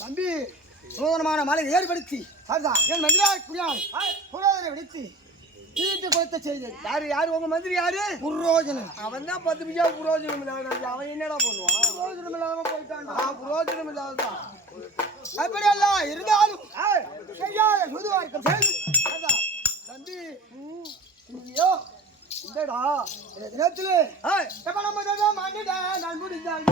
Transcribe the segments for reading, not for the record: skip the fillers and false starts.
தம்பி நூதனமான மலை ஏற்படுத்தி என் மந்திரியார் குடியார் புரோதனை விடுத்து வீட்டு கொடுத்த செய்தி. யாரு யாரு உங்க மந்திரி யாரு? புரோஜனம். அவன் தான் 10 பைசா புரோஜனம் இல்லாத. அவன் என்னடா பண்ணுவான்? புரோஜனம் இல்லாம போயிட்டான். புரோஜனம் இல்லாததான். அப்படியெல்லாம் இருந்தாலும் செய்யாத சுதுவார்க்கம் செய்து தம்பி ஐயோ இந்தடா நேரத்துல மாண்டிடா நான் முடிஞ்சால்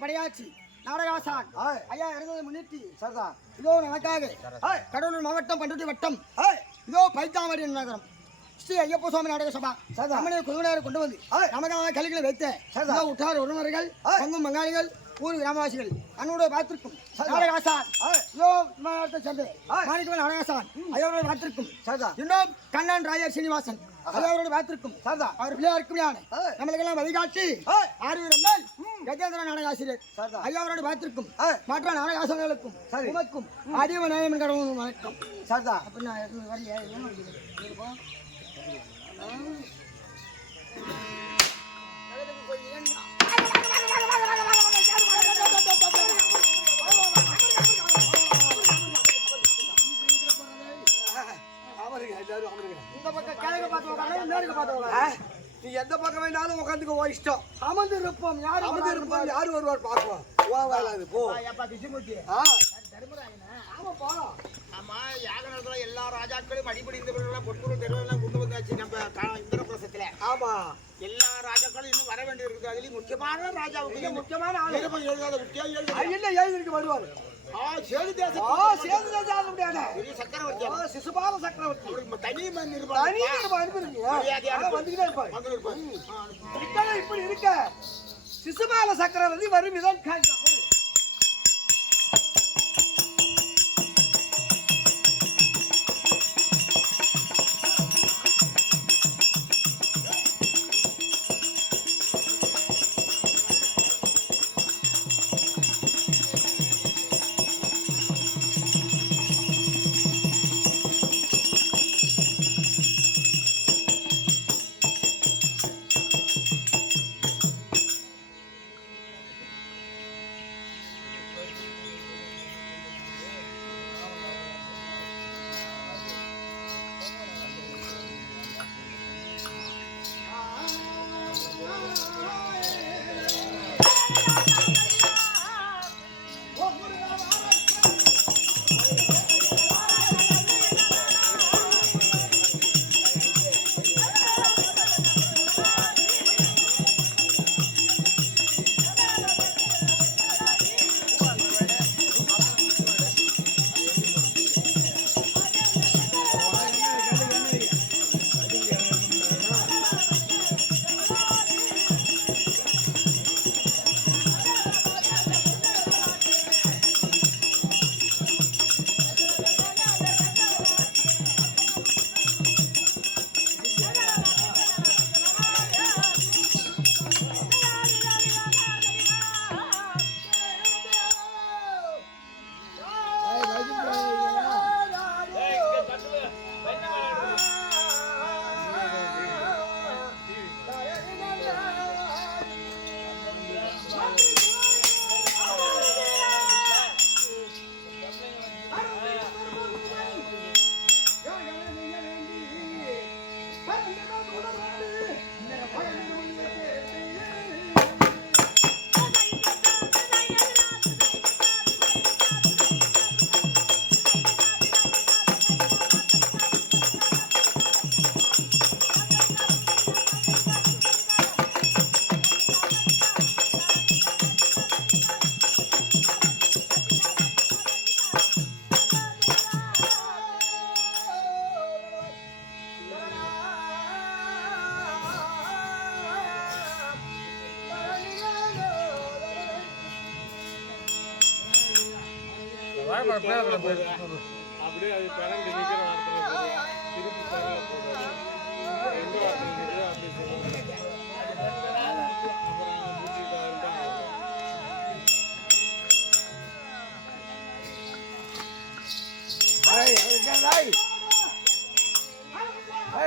படையாச்சி நாடகாசான் ஐயா இறந்ததை முன்னிட்டு சர்தான் இதோ நமக்காக கடலூர் மாவட்டம் பண்ருட்டி வட்டம் இதோ பைத்தாமரி நகரம் ஸ்ரீ ஐயப்ப சுவாமி நாடக சபா நம்முடைய குழுவினரை கொண்டு வந்து நமக்காக கலிகளை வைத்த உற்றார் உறவினர்கள் பங்கும் பங்காளிகள் ஊர் கிராமவாசிகள் அன்னோட பார்த்திருக்கும் நாடகாசான் இதோ சேர்ந்து மாணிக்கவன் நாடகாசான் ஐயாவோட பார்த்திருக்கும் இன்னும் கண்ணன் ராயர் சீனிவாசன் அவரோட பார்த்திருக்கும் அவர் பிள்ளையாருக்கும் நம்மளுக்கெல்லாம் வழிகாட்டி ஆறுவீரங்கள் கஜேந்திர நாடகாசிரியர் ஐயாவோட பார்த்திருக்கும் மற்ற நாடகாசங்களுக்கும் உமக்கும் அடிவ நாயமன் கடவுள் வணக்கம் சார்தா அப்படின்னா இந்த பக்கம் கிழக்கு பார்த்து உட்காந்து மேற்கு பார்த்து உட்காந்து நீ எந்த பக்கம் வேணாலும் உட்காந்துக்க ஓ இஷ்டம். அமர்ந்து இருப்போம் யாரு அமர்ந்து இருப்போம் யாரு வருவார் பார்ப்போம். வா வேலாது போ. அப்பா கிஷிமுட்டி. ஆமாப்பா. ஆமா யாகனத்துல எல்லா ராஜாக்களும் அடிபடி இருந்தவர்கள் பொன்முரு தெருவெல்லாம் கொண்டு வந்தாச்சு நம்ம இந்திரபிரசத்துல. ஆமா எல்லா ராஜாக்களும் இன்னும் வர வேண்டி இருக்குது. அதுலயும் முக்கியமான ராஜாவுக்கு முக்கியமான ஆளு எழுதாத முக்கியம் இல்ல எழுதிருக்கு வருவார். சேது தேசம் முடியாது சக்கரவர்த்தி சிசுபால சக்கரவர்த்தி தனி வந்துகிட்டே இருப்பாரு. இப்படி இருக்க சிசுபால சக்கரவர்த்தி வரும் விதம் அப்படியே அது பிறந்து நிற்கிற வார்த்தை திருப்பி தரல போடுறது எந்த வார்த்தை இருக்குது அப்படி சொல்லுவாங்க.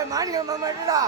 மாணிக்கம் மாமா என்னடா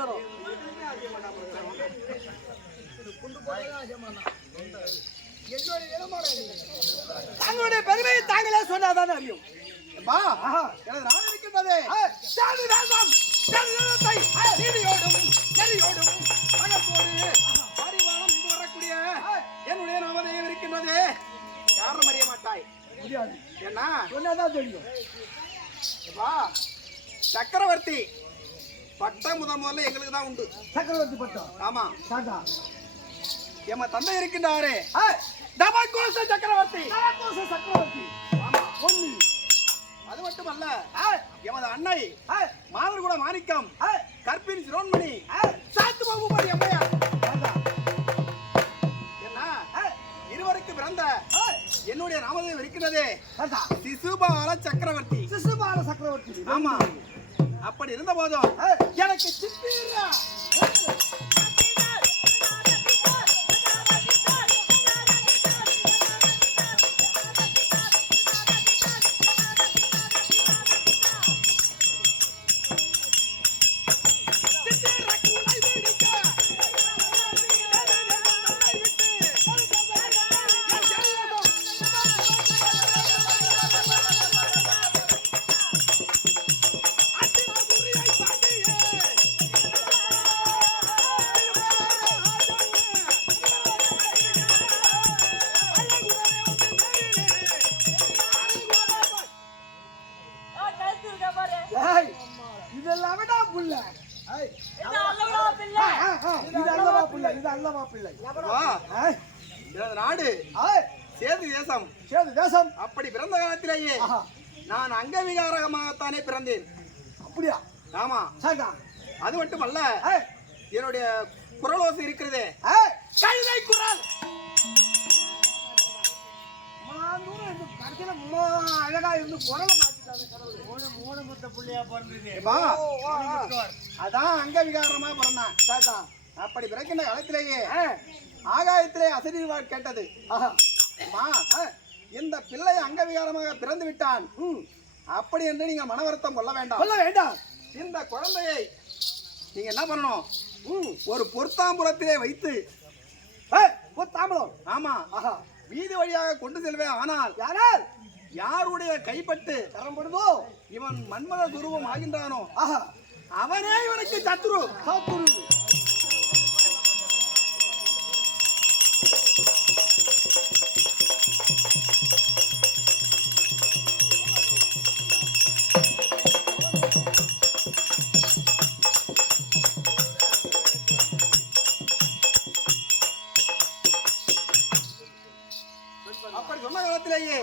வரும். தங்களுடைய பெருமையை தாங்களே சொன்னாதான் அறியும். அம்மா, எனது நாடு இருக்கின்றதே. சாது ராகம், சாது ராகத்தை, நீதியோடும், நெறியோடும், அகத்தோடு பரிவாரம் இங்கு வரக்கூடிய என்னுடைய நாமதேயம் இருக்கின்றது. யாரும் அறிய மாட்டாய். முடியாது. என்ன சொன்னாதான் தெரியும். அப்பா, சக்கரவர்த்தி பட்டம் முதல்ல எங்களுக்கு தான் உண்டு. சக்கரவர்த்தி பட்டம். ஆமா, சாதா. எம தந்தை இருக்கின்றாரே தமகோச சக்கரவர்த்தி. தமகோச சக்கரவர்த்தி. ஆமா, ஒண்ணு. அது மட்டுமல்ல, எமது அன்னை மாதர்குல மாணிக்கம், கற்பின் சிரோன்மணி, சாத்து பாபுமதி அம்மையார். என்ன இருவருக்கு பிறந்த என்னுடைய நாமதேயம் இருக்கிறதே சிசுபால சக்கரவர்த்தி. சிசுபால சக்கரவர்த்தி. ஆமா, அப்படி இருந்த போதும் எனக்கு சித்திரா நாடு சேது தேசம். சேது தேசம். அப்படி பிறந்த காலத்திலேயே நான் அங்கவிகாரமாகத்தானே பிறந்தேன். அப்படியா? ஆமா. அது மட்டுமல்ல, என்னுடைய குரலோசை இருக்கிறதே கழுதை குரல். அழகா இருந்து குரலை அதான் அங்கவிகாரமா பிறந்தான். அப்படி பிறக்கின்ற காலத்திலேயே ஆகாயத்திலே அசரீர்வாள் கேட்டது. இந்த பிள்ளை அங்கவிகாரமாக பிறந்து விட்டான். அப்படி என்று நீங்க மன வருத்தம் கொள்ள வேண்டாம். இந்த குழந்தையை நீங்க என்ன பண்ணணும், ஒரு பொற்தாம்புரத்திலே வைத்து தாம்பலம். ஆமா, வீதி வழியாக கொண்டு செல்வேன். ஆனால் யாருடைய கைப்பட்டு தரப்படுதோ இவன் மன்மத துருவம் ஆகின்றானோ அவனே இவனுக்கு சத்ரு. அப்படி சொன்ன காலத்திலேயே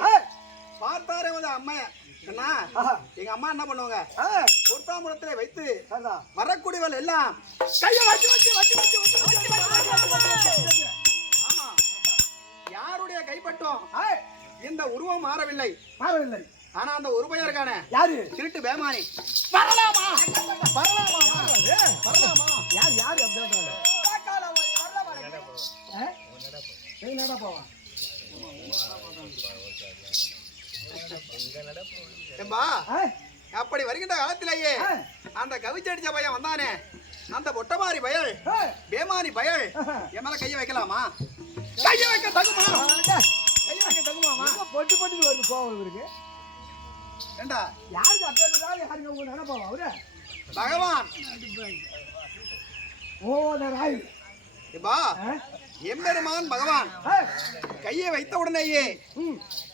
பார்த்தாரே வந்து அம்மா என்ன எங்க அம்மா என்ன பண்ணுவாங்க, பொற்தாம்பலத்திலே வைத்து வரக்கூடியவள் எல்லாம் கையை ஆமா, யாருடைய கைப்பட்டும் இந்த உருவம் மாறவில்லை. ஆனா அந்த உருவம் இருக்கானே யாரு? திருட்டு பேமானி. வரலாமா வரலாமா வரலாமா யாரு போவான்? அப்படி வருகின்ற காலத்திலேயே அந்த கவிச்சடிச்ச பையன் வந்தானே, அந்த பொட்டமாரி பயல் பேமானி பயல் என் மேல கைய வைக்கலாமா? கைய வைக்க தகுமா? கைய வைக்க தகுமாமா? பொட்டு பொட்டு வருது கோவம் இருக்கு. ஏண்டா யாருக்கு அப்படி யாருக்கு உங்க நினைப்பாவா அவரு? பகவான் ராய் எம்பெருமான் பகவான் கையை வைத்த உடனேயே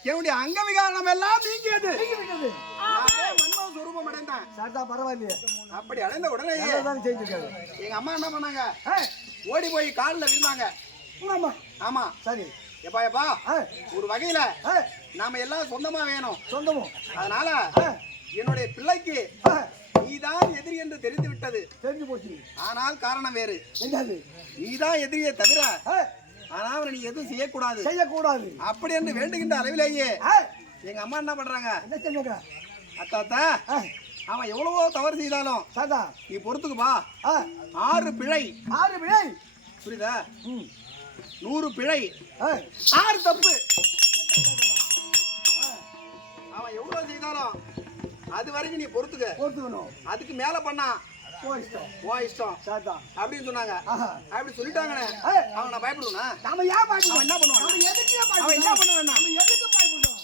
என்னுடைய அங்கவிகாரம் எல்லாம் நீங்கியது. மன்மத சுரூபம் அடைந்தான். பரவாயில்லையே. அப்படி அடைந்த உடனேயே எங்க அம்மா என்ன பண்ணாங்க, ஓடி போய் காலில் விழுந்தாங்க. ஆமா, சரி. எப்பா எப்பா ஒரு வகையில நாம எல்லாம் சொந்தமா வேணும். சொந்தமும். அதனால என்னுடைய பிள்ளைக்கு நீதான் எதிரி என்று தெரிந்து விட்டது. தெரிஞ்சு போச்சு. ஆனால் காரணம் வேறு. என்னது? நீதான் எதிரியை தவிர ஆனால் நீ எதுவும் செய்யக்கூடாது அப்படி என்று வேண்டுகின்ற அளவிலேயே எங்க அம்மா என்ன பண்றாங்க, அத்தாத்தா அவன் எவ்வளவோ தவறு செய்தாலும் நீ பொறுத்துக்குப்பா. 6 பிழை புரியுதா? 100 பிழை 6 தப்பு. அவன் எவ்வளவு செய்தாலும் அது வரைக்கும் நீ பொறுத்துக்கணும். அதுக்கு மேல பண்ணா ஓ இஷ்டம். உன் இஷ்டம் சரிதான். அப்படின்னு சொன்னாங்க. ஆஹா. அப்படி சொல்லிட்டாங்கண்ணே. ஏய், அவங்க நான் பயப்படுவேனா? நாம ஏன் பயப்படணும்? அவன் என்ன பண்ணுவான்? நாம எதுக்கு ஏன் அவன் என்ன பயப்படணும்? பண்ணுவான்? நாம எதுக்கு பயப்படணும்?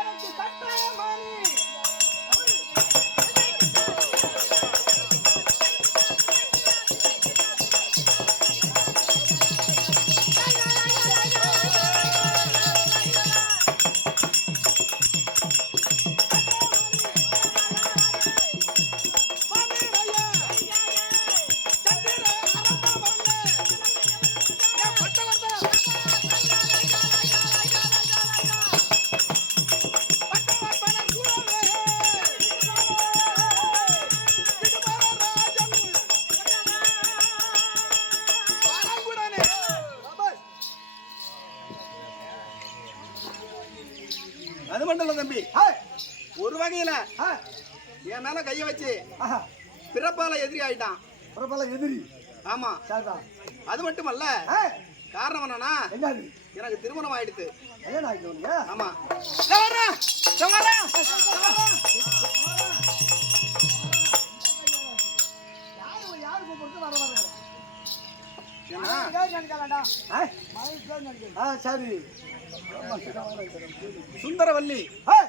எனக்கு கட்டாயமானி. அது மட்டும் இல்ல தம்பி, ஏய், ஒரு வகையில ஏய், என் மேல கைய வச்சு ஆஹா, பிறப்பால எதிரி ஆயிட்டான். பிரபல எதிரி. ஆமா, சரிதான். அது மட்டுமல்ல, ஏய், காரணம் என்னன்னா என்னது? எனக்கு திருமணம் ஆயிடுத்து. கல்யாணம் ஆயிட்டு உனக்கு? ஆமா. சவாரா சவாரா யாரு கூப்பிட்டு வர வர என்ன சரி. சுந்தரவல்லி ஏய்,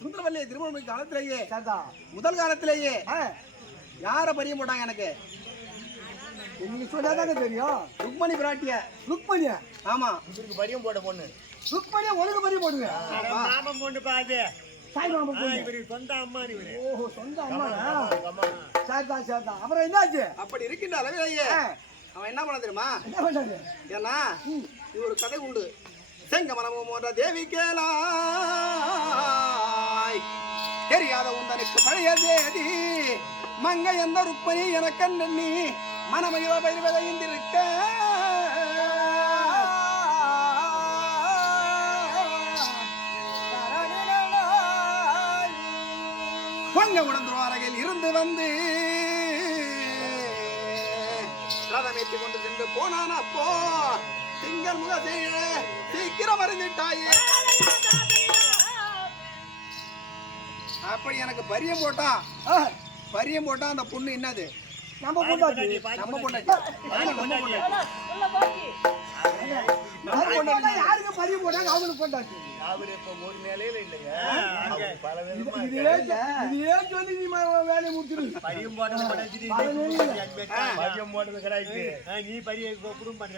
சுந்தரவல்லி திருமணம் காலத்திலேயே சரிதான். முதல் காலத்திலேயே ஏய், யார பரிய போட்டாங்க எனக்கு? நீங்க சொன்னாதானே தெரியும். ருக்மணி பிராட்டிய. ருக்மணியா? ஆமா, பரியம் போட பொண்ணு ருக்மணியா உனக்கு பரி போடுங்க. மாமன் பொண்ணு பாது தாய் மாமா பொண்ணு. இவரு சொந்த அம்மா இவரு. ஓஹோ, சொந்த அம்மாடா. அம்மா சரிதான் சரிதான். அப்புறம் என்னாச்சு? அப்படி இருக்கின்ற அளவிலேயே அவன் என்ன பண்ண தெரியுமா? என்ன பண்றாரு? ஏன்னா இது ஒரு கதை உண்டு. செங்கமனமும் போன்ற தேவி கேளாய் தெரியாத உந்தனுக்கு பழைய தேதி மங்கை எந்த ருக்மணி எனக்கு நீ மனமகிழ பயிர்வதைந்திருக்க பொங்க உணர்ந்துவாரகையில் இருந்து வந்து ரதமேற்றி கொண்டு சென்று போனான். அப்போ திங்கள் முக சீக்கிரம் அறிந்துட்டாயே. அப்படி எனக்கு பரியம் போட்டா அந்த பொண்ணு என்னது? நம்ம பொண்டாட்டி. நம்ம பொண்டாட்டி. நம்ம பொண்டாட்டி. யாருக்கு பரி போட்டாங்க? அவங்களுக்கு பொண்டாட்டி. அவரு இப்ப ஒரு நிலையில இல்லைங்க. பல விதமா இது ஏன் சொல்லி நீ வேலையை முடிச்சிரு. பரியம் போட்டது பரியம் போட்டது கிடையாது. நீ பரிய குடும்பம் பண்ற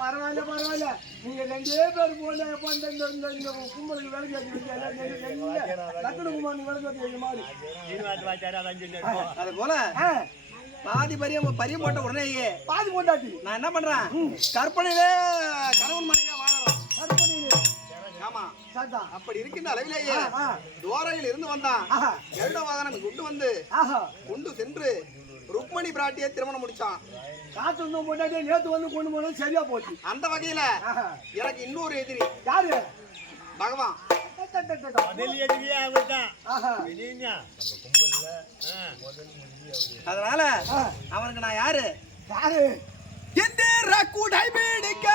பரவாயில்ல பரவாயில்ல. நீங்க ரெண்டே பேர் போன இந்த கும்பலுக்கு வேலை கேட்குறீங்க. லக்ன குமார் வேலை கேட்குறீங்க மாதிரி. அது போல பாதி பரியம் போட்ட உடனேயே பாதி பொண்டாட்டி. நான் என்ன பண்றேன்? கற்பனையிலே கணவன் மனைவியா வாழறோம். கற்பனையிலே. ஆமா, சரிதான். அப்படி இருக்கின்ற அளவிலேயே துவாரையில் இருந்து வந்தான். கருட வாகனம் கொண்டு வந்து கொண்டு சென்று ருக்மணி பிராட்டியை திருமணம் முடிச்சான். காசு ஒன்றும் பொண்டாட்டி நேற்று வந்து கொண்டு போனது சரியா போச்சு. அந்த வகையில எனக்கு இன்னொரு எதிரி யாரு? பகவான். அதனால அவனுக்கு நான் யாரு? யாரு? எந்த ரக்கூடை பீடிக்க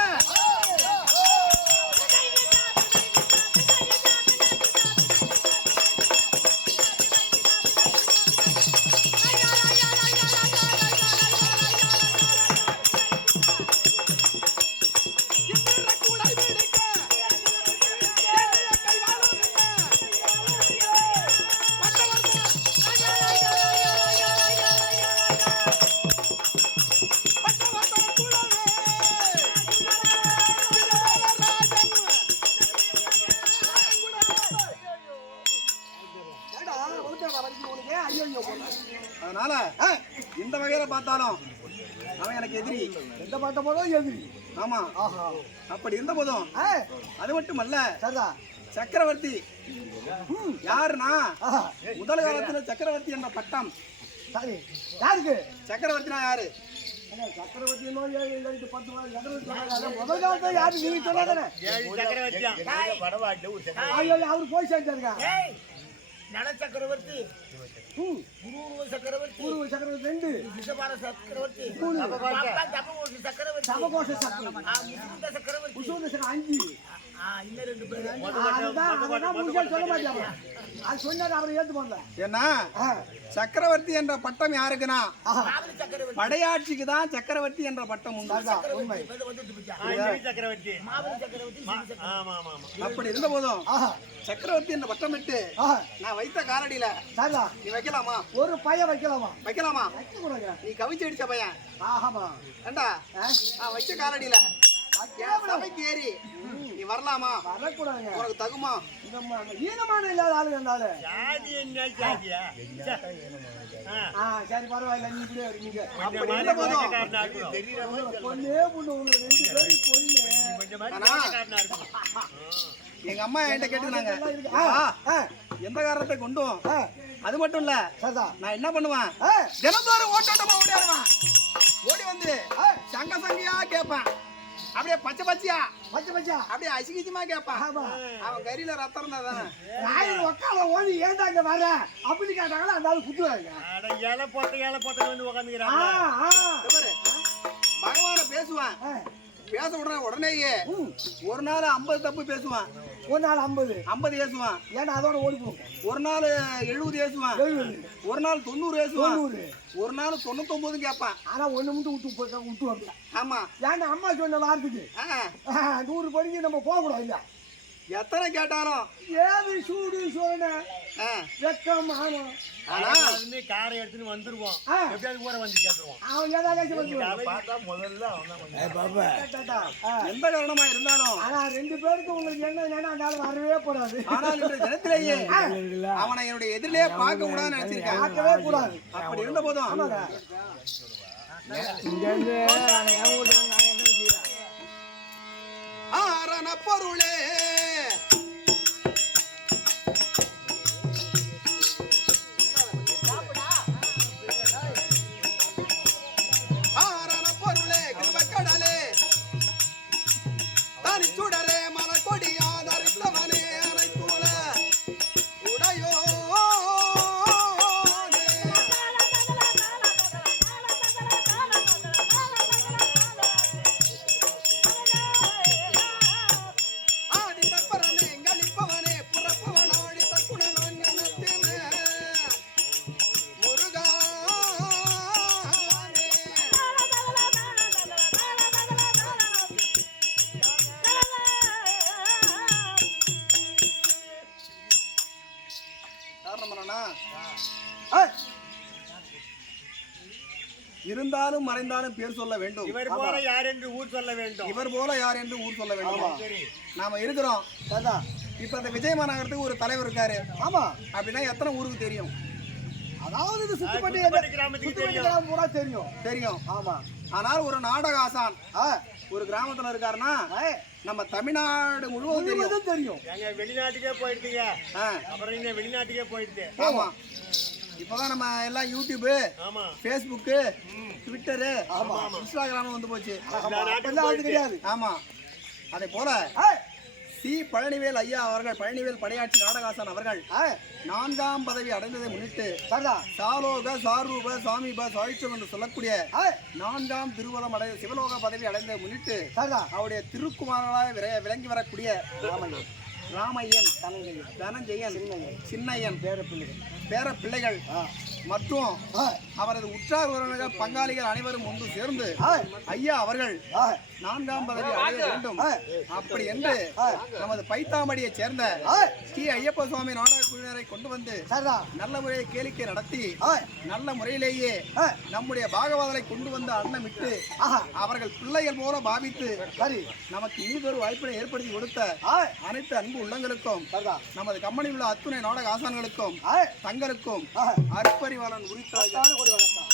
அதனால இந்த வகையில பார்த்தாலும் அவன் எனக்கு எதிரி. எந்த பார்த்த போதும் எதிரி. ஆமா, அப்படி இருந்த போதும் அது மட்டுமல்ல, சக்கரவர்த்தி யாருன்னா முதல் காலத்துல சக்கரவர்த்தி என்ற பட்டம். சரி, யாருக்கு சக்கரவர்த்தினா யாரு? சக்கரவர்த்தி முதல் காலத்துல யாரு நீங்க சொன்னாதானே? அவரு போய் சேர்ந்தாருங்க. நட சக்கரவர்த்தி, குரு சக்கரவர்த்தி, சக்கரவர்த்தி ரெண்டு சக்கரவர்த்தி, மூணு சக்கரவர்த்தி சபகோஷ சக்கரம் முசுகுந்த சக்கரம் 5 அதுதான் முழுசா சொல்ல மாட்டாங்க அது சொன்னது அவர் ஏத்து போடல ஏன்னா சக்கரவர்த்தி என்ற பட்டம் யாருக்குன்னா படையாட்சிக்கு தான் சக்கரவர்த்தி என்ற பட்டம் உண்டு. உண்மை சக்கரவர்த்தி அப்படி இருந்த போதும் சக்கரவர்த்தி என்ற பட்டம் விட்டு நான் வைத்த காலடியில சரிதான் நீ வைக்கலாமா? ஒரு பையன் வைக்கலாமா? வைக்கலாமா? வைக்க நீ கவிச்சு அடிச்ச பையன் ஆஹாமா ஏண்டா நான் வச்ச காலடியில என் சபைக்கு ஏறி நீ வரலாமா? வரக்கூடாதுங்க. உனக்கு தகுமா? ஈனமான இல்லாத ஆளு இருந்தாலும் ஜாதி என்ன ஜாதியா சரி பரவாயில்ல நீ இப்படியே இருக்கீங்க அப்படி இருந்த போதும் பொண்ணே பொண்ணு உங்களை 2 பேரும் பொண்ணு எங்க அம்மா என்கிட்ட கேட்டுனாங்க எந்த காரணத்தை கொண்டும் அது மட்டும் இல்ல நான் என்ன பண்ணுவேன் தினந்தோறும் ஓட்டோட்டமா ஓடிடுவேன். ஓடி வந்து சங்க சங்கியா கேட்பேன். அப்படியே பச்சை பச்சையா அப்படியே அசிகிச்சமா கேட்பான். அவன் கறியில ரத்தம் இருந்தா தானே ராயல் உக்கால ஓடி ஏன்டா இங்க வர அப்படி கேட்டாங்களா அந்த ஆளு குத்துவாங்க. இலை போட்ட வந்து உட்காந்துக்கிறாங்க. பகவான பேசுவான். பேச உடனேயே ஒரு நாள் 50 தப்பு பேசுவான். ஒரு நாள் 50 ஏசுவான். ஏன்னா அதோட ஓடி போகும். ஒரு நாள் 70 ஏசுவான். ஒரு நாள் 90 ஏசுவான். ஒரு நாள் 99 கேட்பான். ஆனா ஒண்ணு மட்டும் விட்டு வரல. ஆமா ஏன்னா அம்மா சொன்ன வார்த்தைக்கு 100 படிக்கு நம்ம போக கூடாது இல்ல. எத்தனை கேட்டாலும் ஏது சூடு சோன வெக்கம் ஆனோ காரை எடுத்துன்னு வந்துருவோம். எப்படியாவது ஊரை வந்து கேட்டுருவோம். அவன் ஏதாவது பார்த்தா முதல்ல எந்த காரணமா இருந்தாலும் ஆனா 2 பேருக்கு உங்களுக்கு என்ன அந்த ஆள் வரவே கூடாது. ஆனால் இன்றைய தினத்திலேயே அவனை என்னுடைய எதிரிலே பார்க்க கூடாதுன்னு நினைச்சிருக்கேன். பார்க்கவே கூடாது. அப்படி இருந்த போதும் ஆரண பொருளே கிருபக்கடலே தனி சுடரே மலக்கொடியா தரித்தவனே அரைக்கூல உடையோ ஆதி தற்பரனே எங்களிப்பவனே புறப்பவனாடி தக்குணன் எண்ணத்தினே முருகா இருந்தாலும் மறைந்தாலும் பேர் சொல்ல வேண்டும். இவர் போல யார் என்று ஊர் சொல்ல வேண்டும். இவர் போல யார் என்று ஊர் சொல்ல வேண்டும். நாம இருக்கிறோம். இப்ப இந்த விஜய மாநகரத்துக்கு ஒரு தலைவர் இருக்காரு. ஆமா அப்படின்னா எத்தனை ஊருக்கு தெரியும்? அதாவது இது சுத்துப்பட்டி கிராமத்துக்கு தெரியும். ஆமா ஆனால் ஒரு நாடக ஆசான் ஒரு கிராமத்துல இருக்காருன்னா நம்ம தமிழ்நாடு முழுவதும் தெரியும். வெளிநாட்டுக்கே போயிடுங்க. அப்புறம் நீங்க வெளிநாட்டுக்கே போயிடுது. ஆமா இப்பதான் நம்ம எல்லாம் யூடியூப், பேஸ்புக், ட்விட்டர், இன்ஸ்டாகிராம் வந்து போச்சு. கிடையாது. ஆமா அதே போல சி பழனிவேல் ஐயா அவர்கள், பழனிவேல் படையாட்சி நாடகாசன் அவர்கள் 4ஆம் பதவி அடைந்ததை முன்னிட்டு சாலோக சாரூப சாமிப சாயிற்றம் என்று சொல்லக்கூடிய 4ஆம் திருவலம் அடைய சிவலோக பதவி அடைந்ததை முன்னிட்டு அவருடைய திருக்குமாரர்களாக விளங்கி வரக்கூடிய ராமையன், தனஞ்சயன், சின்னையன் பேர பிள்ளைகள் மற்றும் அவரது உற்றார் உறவினர்கள் பங்காளிகள் அனைவரும் ஒன்று சேர்ந்து ஐயா அவர்கள் 4ஆம் பதவி அடைய வேண்டும் அப்படி என்று நமது பைத்தாமடியை சேர்ந்த ஸ்ரீ ஐயப்ப சுவாமி நாடக குழுவினரை கொண்டு வந்து நல்ல முறையை கேளிக்கை நடத்தி நல்ல முறையிலேயே நம்முடைய பாகவதரை கொண்டு வந்து அன்னமிட்டு அவர்கள் பிள்ளைகள் போல பாவித்து நமக்கு மீதொரு வாய்ப்பினை ஏற்படுத்தி கொடுத்த அனைத்து அன்பு உள்ளங்களுக்கும் நமது கம்பெனியில் உள்ள அத்துணை நாடக ஆசான்களுக்கும் தங்களுக்கும் அற்பறிவாளன் உரித்தான ஒரு வணக்கம்.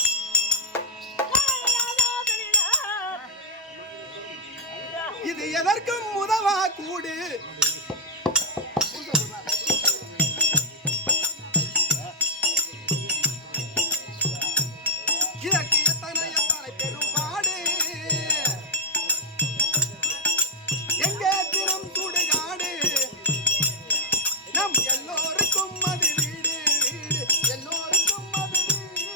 இது எதற்கும் உதவா கூடு இதற்கு எத்தனை பெரும்பாடு எங்கே தினம் சுடுகாடு நம் எல்லோருக்கும் அது வீடு எல்லோருக்கும் அது வீடு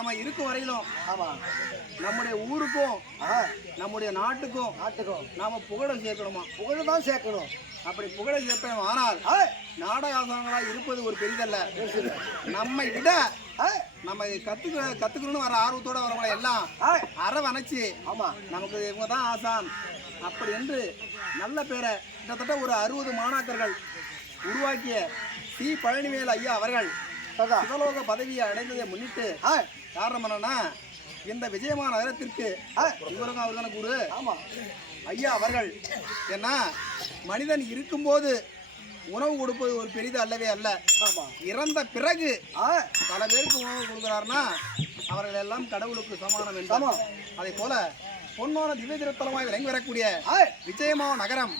நாம இருக்கும் வரையிலும் ஆமா நம்முடைய ஊருக்கும் நம்முடைய நாட்டுக்கும் நாம புகழை சேர்க்கணுமா? புகழ் தான் சேர்க்கணும். அப்படி புகழை சேர்ப்போம். ஆனால் நாடகாசனங்களா இருப்பது ஒரு பெரிதல்ல. நம்மை விட நம்ம கத்துக்கணும்னு வர ஆர்வத்தோட வரவங்களை எல்லாம் அரவணைச்சு ஆமா நமக்கு இவங்க தான் ஆசான் அப்படி என்று நல்ல பேரை கிட்டத்தட்ட ஒரு 60 மாணாக்கர்கள் உருவாக்கிய சி பழனிவேல் ஐயா அவர்கள் சிவலோக பதவியை அடைந்ததை முன்னிட்டு காரணம் என்னன்னா, இந்த விஜயமா நகரத்திற்கு இவருங்க அவர்தான குரு ஐயா அவர்கள் ஏன்னா மனிதன் இருக்கும்போது உணவு கொடுப்பது ஒரு பெரிது அல்லவே அல்ல. இறந்த பிறகு பல பேருக்கு உணவு கொடுக்கிறார்னா அவர்கள் எல்லாம் கடவுளுக்கு சமானம் என்றால் அதே போல பொன்னான திவ்ய திருத்தலமாய் விளங்கி வரக்கூடிய விஜயமா நகரம்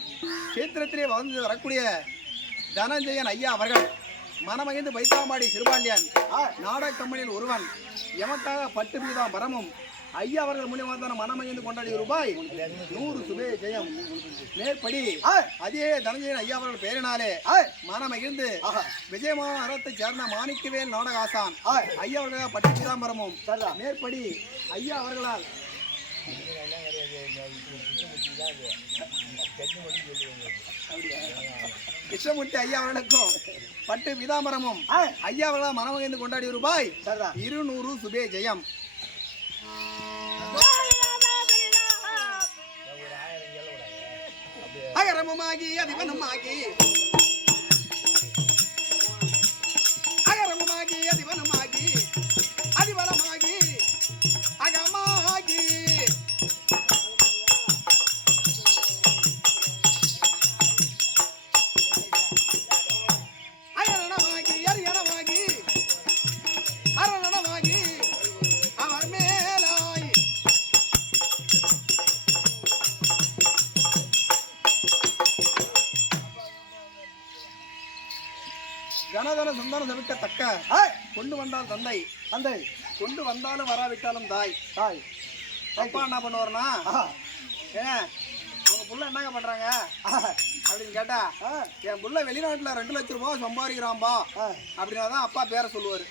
கஷேத்திரத்திலே வாழ்ந்து வரக்கூடிய தனஞ்சயன் ஐயா அவர்கள் மனமகிழ்ந்து வைத்தாம்பாடி சிறுபாண்டியன் நாடக கம்பெனியில் ஒருவன் எமக்காக பட்டு மீதாம் வரமும் ஐயா அவர்கள் மூலியமாக மனமகிழ்ந்து கொண்டாடிய ரூபாய் 100 சுபே ஜெயம். மேற்படி அதே தனஞ்சயன் ஐயா அவர்கள் பெயரினாலே மனமகிழ்ந்து விஜயமான அறத்தை சேர்ந்த மாணிக்கவேல் நாடகாசான் ஐயா அவர்கள் பட்டு மீதாம்பரமும் மேற்படி ஐயா அவர்களால் கிருஷ்ணமூர்த்தி ஐயா அவர்களுக்கும் பட்டு விதாம்பரமும் ஐயா அவர்களால் மனமகிழ்ந்து கொண்டாடிய ரூபாய் 200 சுபே ஜெயம். அகரமுமாகி அதிபனுமாகி அகரமுமாகி அதிபனுமாகி அதிபலமாகி அகமாகி அயரணமாகி அரியணமாகி அரணமாகி அவர் மேலாய் கனதன சந்தான சமைக்கத்தக்க கொண்டு வந்தால் தந்தை கொண்டு வந்தாலும் வராவிட்டாலும் தாய் அப்பா என்ன பண்ணுவார்னா, ஏன் உங்க புள்ள என்னங்க பண்றாங்க அப்படின்னு கேட்டா, என் புள்ள வெளிநாட்டுல 2 லட்சம் ரூபாய் சம்பாதிக்கிறான்பா அப்படின்னாதான் அப்பா பேரை சொல்லுவாரு.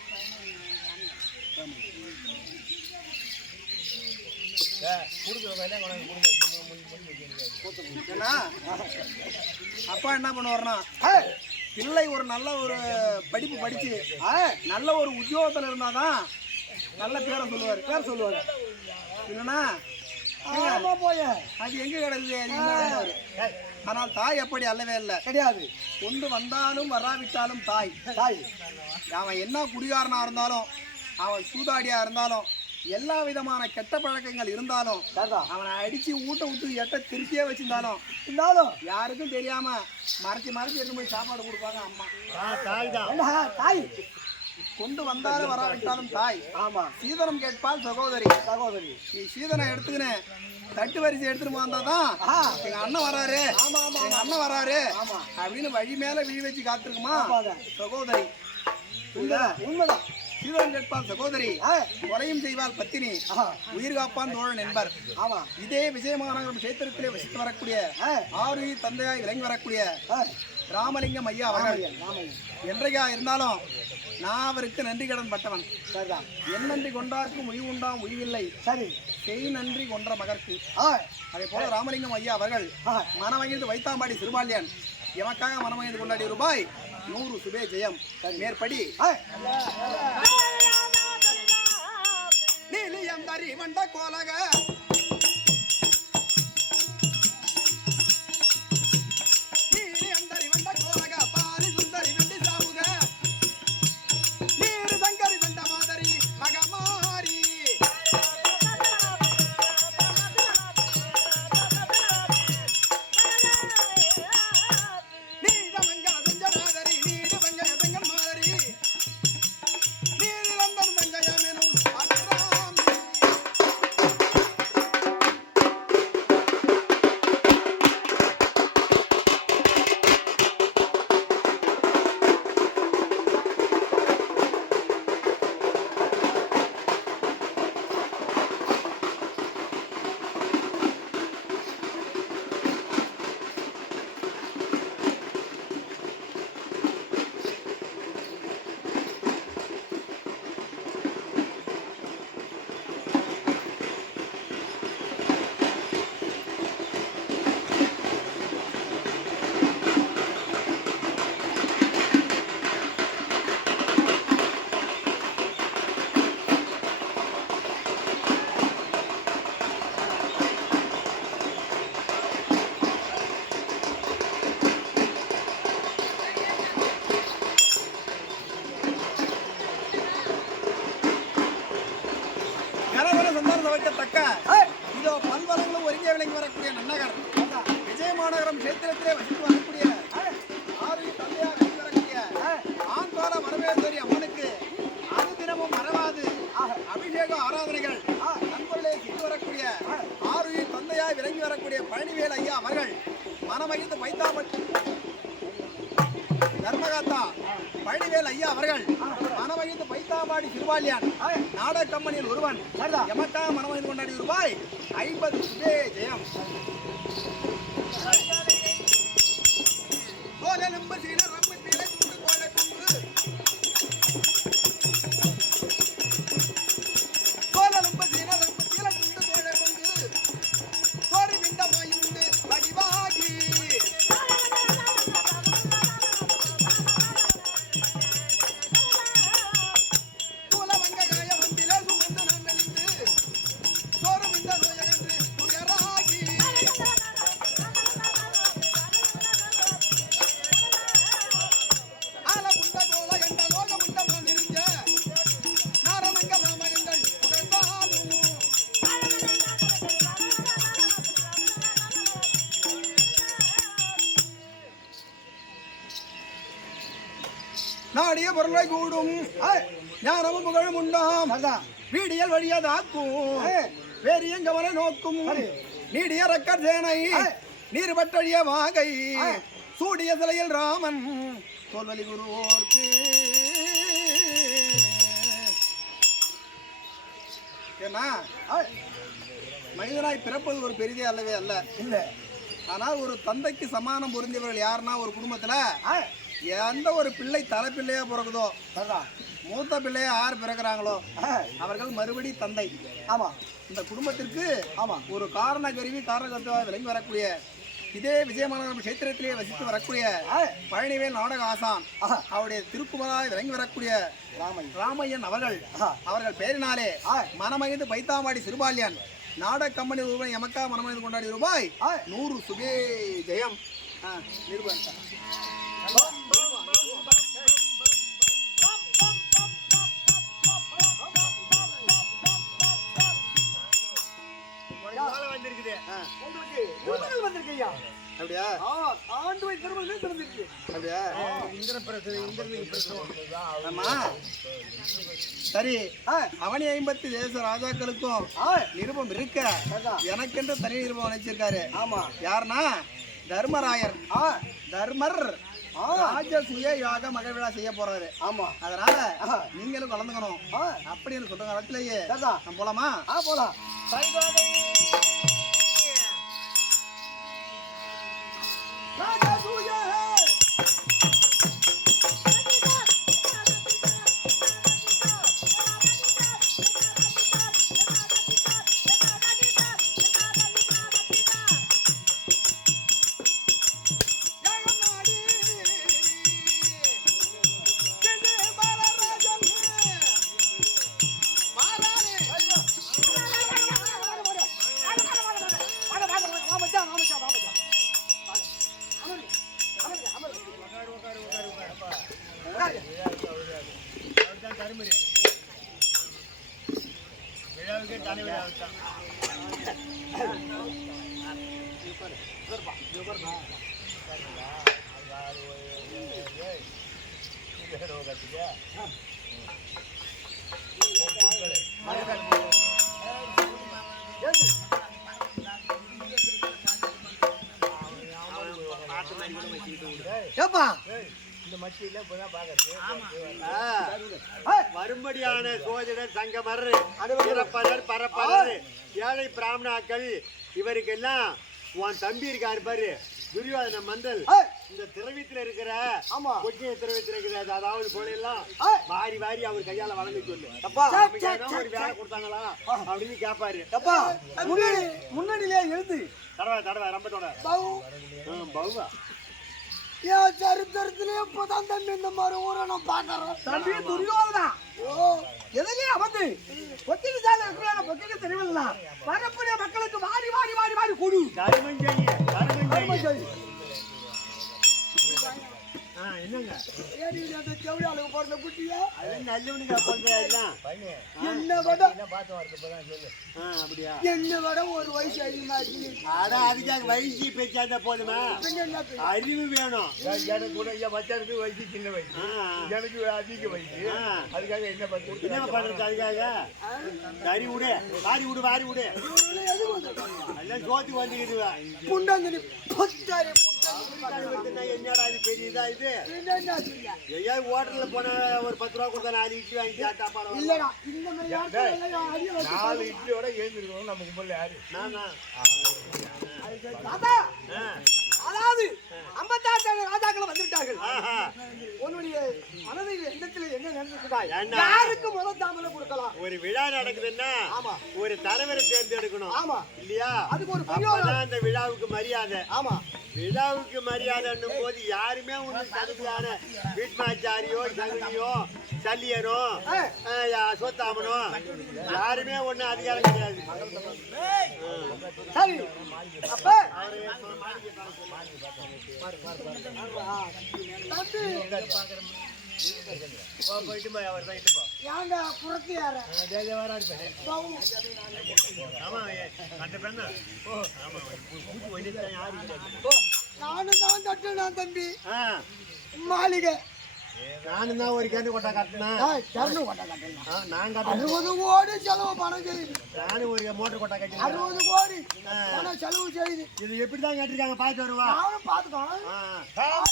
ஏன்னா அப்பா என்ன பண்ணுவார்னா, பிள்ளை ஒரு நல்ல ஒரு படிப்பு படிச்சு நல்ல ஒரு உத்தியோகத்துல இருந்தாதான் நல்ல பேரை சொல்லுவாரு. இல்லைன்னா அது எங்க கிடையாது. ஆனால் தாய் அப்படி அல்லவே இல்லை, கிடையாது. கொண்டு வந்தாலும் வராவிட்டாலும் தாய். அவன் என்ன குடிகாரனா இருந்தாலும், அவன் சூதாடியா இருந்தாலும், எல்லா விதமான கெட்ட பழக்கங்கள் இருந்தாலும், அவனை அடிச்சு ஊட்ட எட்ட திருப்பியே வச்சிருந்தாலும் யாருக்கும் தெரியாம மறைச்சு எடுத்து போய் சாப்பாடு கொடுப்பாங்க அம்மா. தாய் கொண்டு வந்தாலும் வராவிட்டாலும் தாய். ஆமா. சீதனம் கேட்பால் சகோதரி. நீ சீதனம் எடுத்துக்கினே தட்டு வரிசை எடுத்துட்டு வந்தாதான் எங்க அண்ணன் வராரு, எங்க அண்ணன் வராரு அப்படின்னு வழி மேல விழி வச்சு காத்திருக்குமா சகோதரி. உண்மைதான். சீதனம் கேட்பால் சகோதரி, கொலையும் செய்வால் பத்தினி, உயிர் காப்பான் தோழன் என்பர். இதே விஜயமாநகரம் கஷேத்திரத்திலே வசித்து வரக்கூடிய ஆறு தந்தையாய் விளங்கி வரக்கூடிய ராமலிங்கம் ஐயா அவர்கள் என்றையா இருந்தாலும் நான் அவருக்கு நன்றி கடன் பட்டவன். என் நன்றி கொண்டார்க்கும் முடிவு உண்டாம் முடிவில்லை. சரி, செய் நன்றி கொன்ற மகற்கு. அதே போல ராமலிங்கம் ஐயா அவர்கள் மனமகிழ்ந்து வைத்தாம்பாடி சிறுபாண்டியன் எமக்காக மனமகிழ்ந்து கொண்டாடிய ரூபாய் 100 சுபே ஜெயம். மேற்படி நீலியம் தரி வண்ட கோலக மனம் சேத்திரத்திலே வசித்து வரக்கூடிய ஆறு தந்தையாக வரக்கூடிய ஆண்பால வரவேற்கரிய அம்மனுக்கு அனுதினமும் மறவாது அபிஷேக ஆராதனைகள் நண்பர்களே சித்து வரக்கூடிய ஆறு தந்தையாய் விளங்கி வரக்கூடிய பழனிவேல் ஐயா அவர்கள் மனமகிழ்ந்து பைத்தாமட்டி தர்மகாத்தா பழனிவேல் ஐயா அவர்கள் மனமகிழ்ந்து பைத்தாமாடி திருவாலியான் நாடக கம்பெனியில் ஒருவன் எமக்காக மனமகிழ்ந்து கொண்டாடிய ரூபாய் 50 சுபே ஜெயம். நாடிய பொருளை கூடும் ஞானமும் புகழும் உண்டாம் வீடியல் வழியதாக்கும் வேறு எங்கவரை நோக்கும் நீடிய ரக்கர் சேனை நீர் பட்டழிய வாகை சூடிய சிலையில் ராமன் தோல்வலி குருவோர்க்கு ஏன்னா மனிதனாய் பிறப்பது ஒரு பெரிதே அல்லவே அல்ல இல்லை. ஆனால் ஒரு தந்தைக்கு சமானம் பொருந்தியவர்கள் யாருன்னா ஒரு குடும்பத்துல எந்த ஒரு பிள்ளை தலை பிள்ளையா பிறகுதோ மூத்த பிள்ளையா யார் பிறகுறாங்களோ அவர்கள் மறுபடி தந்தை. ஆமா, இந்த குடும்பத்திற்கு ஆமா ஒரு காரண கருவி காரணகத்துவ விளங்கி வரக்கூடிய இதே விஜயமாநகரம் கஷேத்திரத்திலே வசித்து வரக்கூடிய பழனிவேல் நாடக ஆசான் அவருடைய திருக்குமராய் விளங்கி வரக்கூடிய ராமையன் அவர்கள் பெயரினாலே மனமகிழ்ந்து பைத்தாமாடி சிறுபாலியன் நாடக கம்பெனி ரூபாய் எமக்கா மனமகிழ்ந்து கொண்டாடிய ரூபாய் 100 சுபே ஜெயம். நிருபன் அப்படியா? சரி, அவனி 50 தேச ராஜாக்களுக்கும் நிருபம் இருக்க எனக்கென்று தனி நிருபம் அனுப்பிச்சிருக்காரு. ஆமா, யாருன்னா தர்மராயர். தர்மர் ராஜசூய யாக மகள் விழா செய்ய போறாரு. ஆமா, அதனால நீங்களும் கலந்துக்கணும் அப்படின்னு சொல்ற காலத்திலேயே நம்ம போலாமா? போலாம். வரும்படியான சோதிடர் சங்கமர் இறப்பதர் பரப்பதர் ஏழை பிராமணாக்கள் இவருக்கெல்லாம் உன் தம்பி இருக்காரு பாரு துரியோதன மந்தல் இந்த திரவியத்துல இருக்கிற கொச்சிய திரவியத்துல இருக்கிற அதாவது போலாம் வாரி வாரி அவர் கையால வழங்க சொல்லு. ஒரு வேலை கொடுத்தாங்களா அப்படின்னு கேட்பாரு. முன்னாடியிலே எழுது தடவை தடவை ரம்பத்தோட பவுவா என் சரித்திரத்திலே இப்பதான் தம்பி இந்த மாதிரி ஊரை நான் பாக்குறேன். தம்பி துரியோதனா எதுலயே வந்து பொத்திக்கு சாலை இருக்கிற பொத்திக்கு தெரியல வரக்கூடிய மக்களுக்கு வாரி வாரி வாரி வாரி கொடு. தர்மம் செய்ய தர்மம் செய்ய. என்னங்க ஏடி அந்த செவடி ஆளுக்கு பிறந்த குட்டியா அது நல்லவனுக்கு அப்பா எல்லாம் பையனே என்ன விட என்ன பார்த்து வரது இப்பதான் சொல்லு. அப்படியா என்ன விட ஒரு வயசு அதிகமா இருக்கு அட அதுக்காக வயசு பேச்சாத போதுமா பின்ன என்ன பெரிய- அறிவு வேணும் எனக்கு கூட ஐயா மச்சானுக்கு வயசு சின்ன வயசு எனக்கு அதிக வயசு அதுக்காக என்ன பார்த்து என்ன பண்றது அதுக்காக சரி விடு வாரி விடு வாரி விடு இவனுங்களை எதுக்கு வந்திருக்காங்க? எல்லாம் சோத்துக்கு வந்துக்கிடுவா புண்டாங்கனி பொத்தாரி புண்டாங்கனி என்னடா இது பெரிய இதா இது பின்ன என்ன செய்ய? எங்கேயாவது ஹோட்டல்ல போன ஒரு 10 ரூபா கொடுத்தா 4 இட்லி வாங்கி சாப்பிட்டா பரவாயில்ல இல்லடா இந்த மாதிரி ஆட்கள் எல்லாம் அடிய வச்சு 4 இட்லியோட எழுந்திருக்கணும் நம்ம கும்பல்ல யாரு நானா தாத்தா அதாவது 56 ராஜாக்கள் வந்து விட்டார்கள் ஆஹா உன்னுடைய மனதில் எண்ணத்தில் என்ன நினைச்சிருக்கிறாய் என்ன? யாருக்கு முதல் தாமரை கொடுக்கலாம் ஒரு விழா நடக்குதுன்னா ஆமா. ஒரு தலைவரை தேர்ந்தெடுக்கணும் ஆமா இல்லையா அதுக்கு ஒரு பெரிய அப்பதான் அந்த விழாவுக்கு மரியாதை ஆமா விழாவுக்கு மரியாதைன்னும் போது யாருமே ஒன்றும் தகுதியான வீட்மாச்சாரியோ சகுனியோ சல்லியனோ அஸ்வத்தாமனோ யாருமே ஒன்றும் அதிகாரம் கிடையாது சரி அப்ப தம்பி போயிட்டு போய் அவர் தான் போ ஏங்க புறத்து யார ஆமா அந்த பெண்ணா ஆமா கூட்டு வந்துட்டு யாரு நானும் தான் கட்டுனா தம்பி ஆ மாளிகை நானும் தான் ஒரு கேண்டு கொட்டா கட்டினேன் கருணு கொட்டை கட்டலாம் நான் கட்டினேன் 60 கோடி செலவு பணம் செய்யுது நானும் ஒரு மோட்டர் கொட்டா கட்டினேன் 60 கோடி பணம் செலவு செய்யுது இது எப்படி தான் கட்டிருக்காங்க பார்த்து வருவா நானும் பாத்துக்கோம்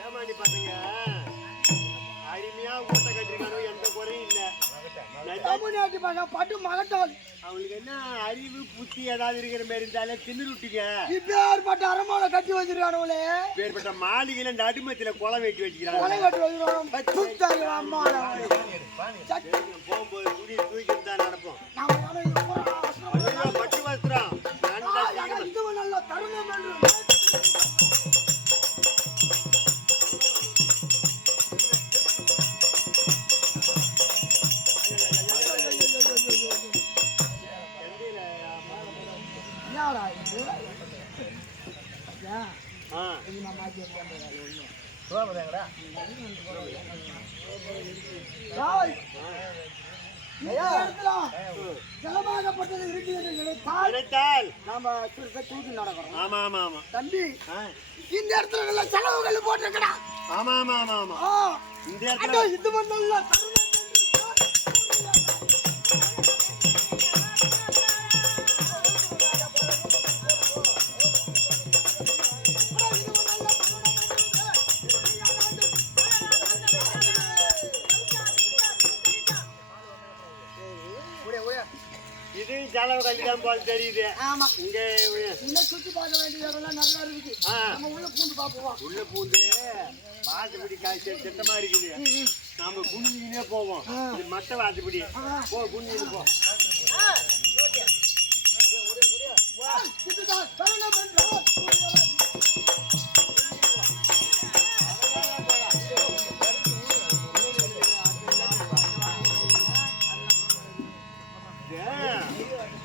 ஏமாண்டி பசங்க அருமையா ஊட்ட கட்டிருக்கானோ எந்த குறையும் இல்ல தமிழ்நாட்டு பக்கம் பட்டு மகட்டால் அவங்களுக்கு என்ன அறிவு புத்தி ஏதாவது இருக்கிற மாதிரி இருந்தாலே தின்னுருட்டுங்க இப்பேற்பட்ட அரமான கட்டி வச்சிருக்கானுங்களே பேர்பட்ட மாளிகையில நடுமத்தில குளம் வெட்டி வச்சுக்கிறாங்க கொலை கட்டி வச்சிருக்காங்க அம்மா போகும்போது துணி தூக்கிட்டு தான் நடப்போம் நாம யாரும் இங்க போறோம். ஐயோ, பட்டு வஸ்திரம் நன்றா சீக்கிரம். இதுவும் நல்ல தருணம் என்று என்னடா இது? ஐயா, ஆ, இது நான் மாத்தி வந்தேன் ஒண்ணு. சோபதாங்கடா ராய், இந்த இடத்துல ஜலமாகப்பட்டது இருக்கு என்று நினைத்தால் நினைத்தால் நாம திருப்ப தூக்கி நடக்கிறோம். ஆமா ஆமா ஆமா தம்பி ஆ, இந்த இடத்துல நல்ல செலவுகள் போட்டிருக்கடா. ஆமா ஆமா ஆமா ஆமா ஆ, இந்த அட, இடத்துல இது மட்டும் நல்ல தருணம் என்று இது செலவு கட்டிதான் போல தெரியுது ஆமா இங்க இன்னும் சுத்தி பார்க்க வேண்டிய இடம்லாம் நல்லா இருக்குது. ஆ, நம்ம உள்ள பூந்து பார்ப்போம். உள்ள பூந்து வாசப்படி காய்ச்சி திட்டமா இருக்குது நாம குனிஞ்சுக்கினே போவோம் இது மட்ட வாசப்படி போ குனிஞ்சு போ இதுதான் தருணம் என்றால்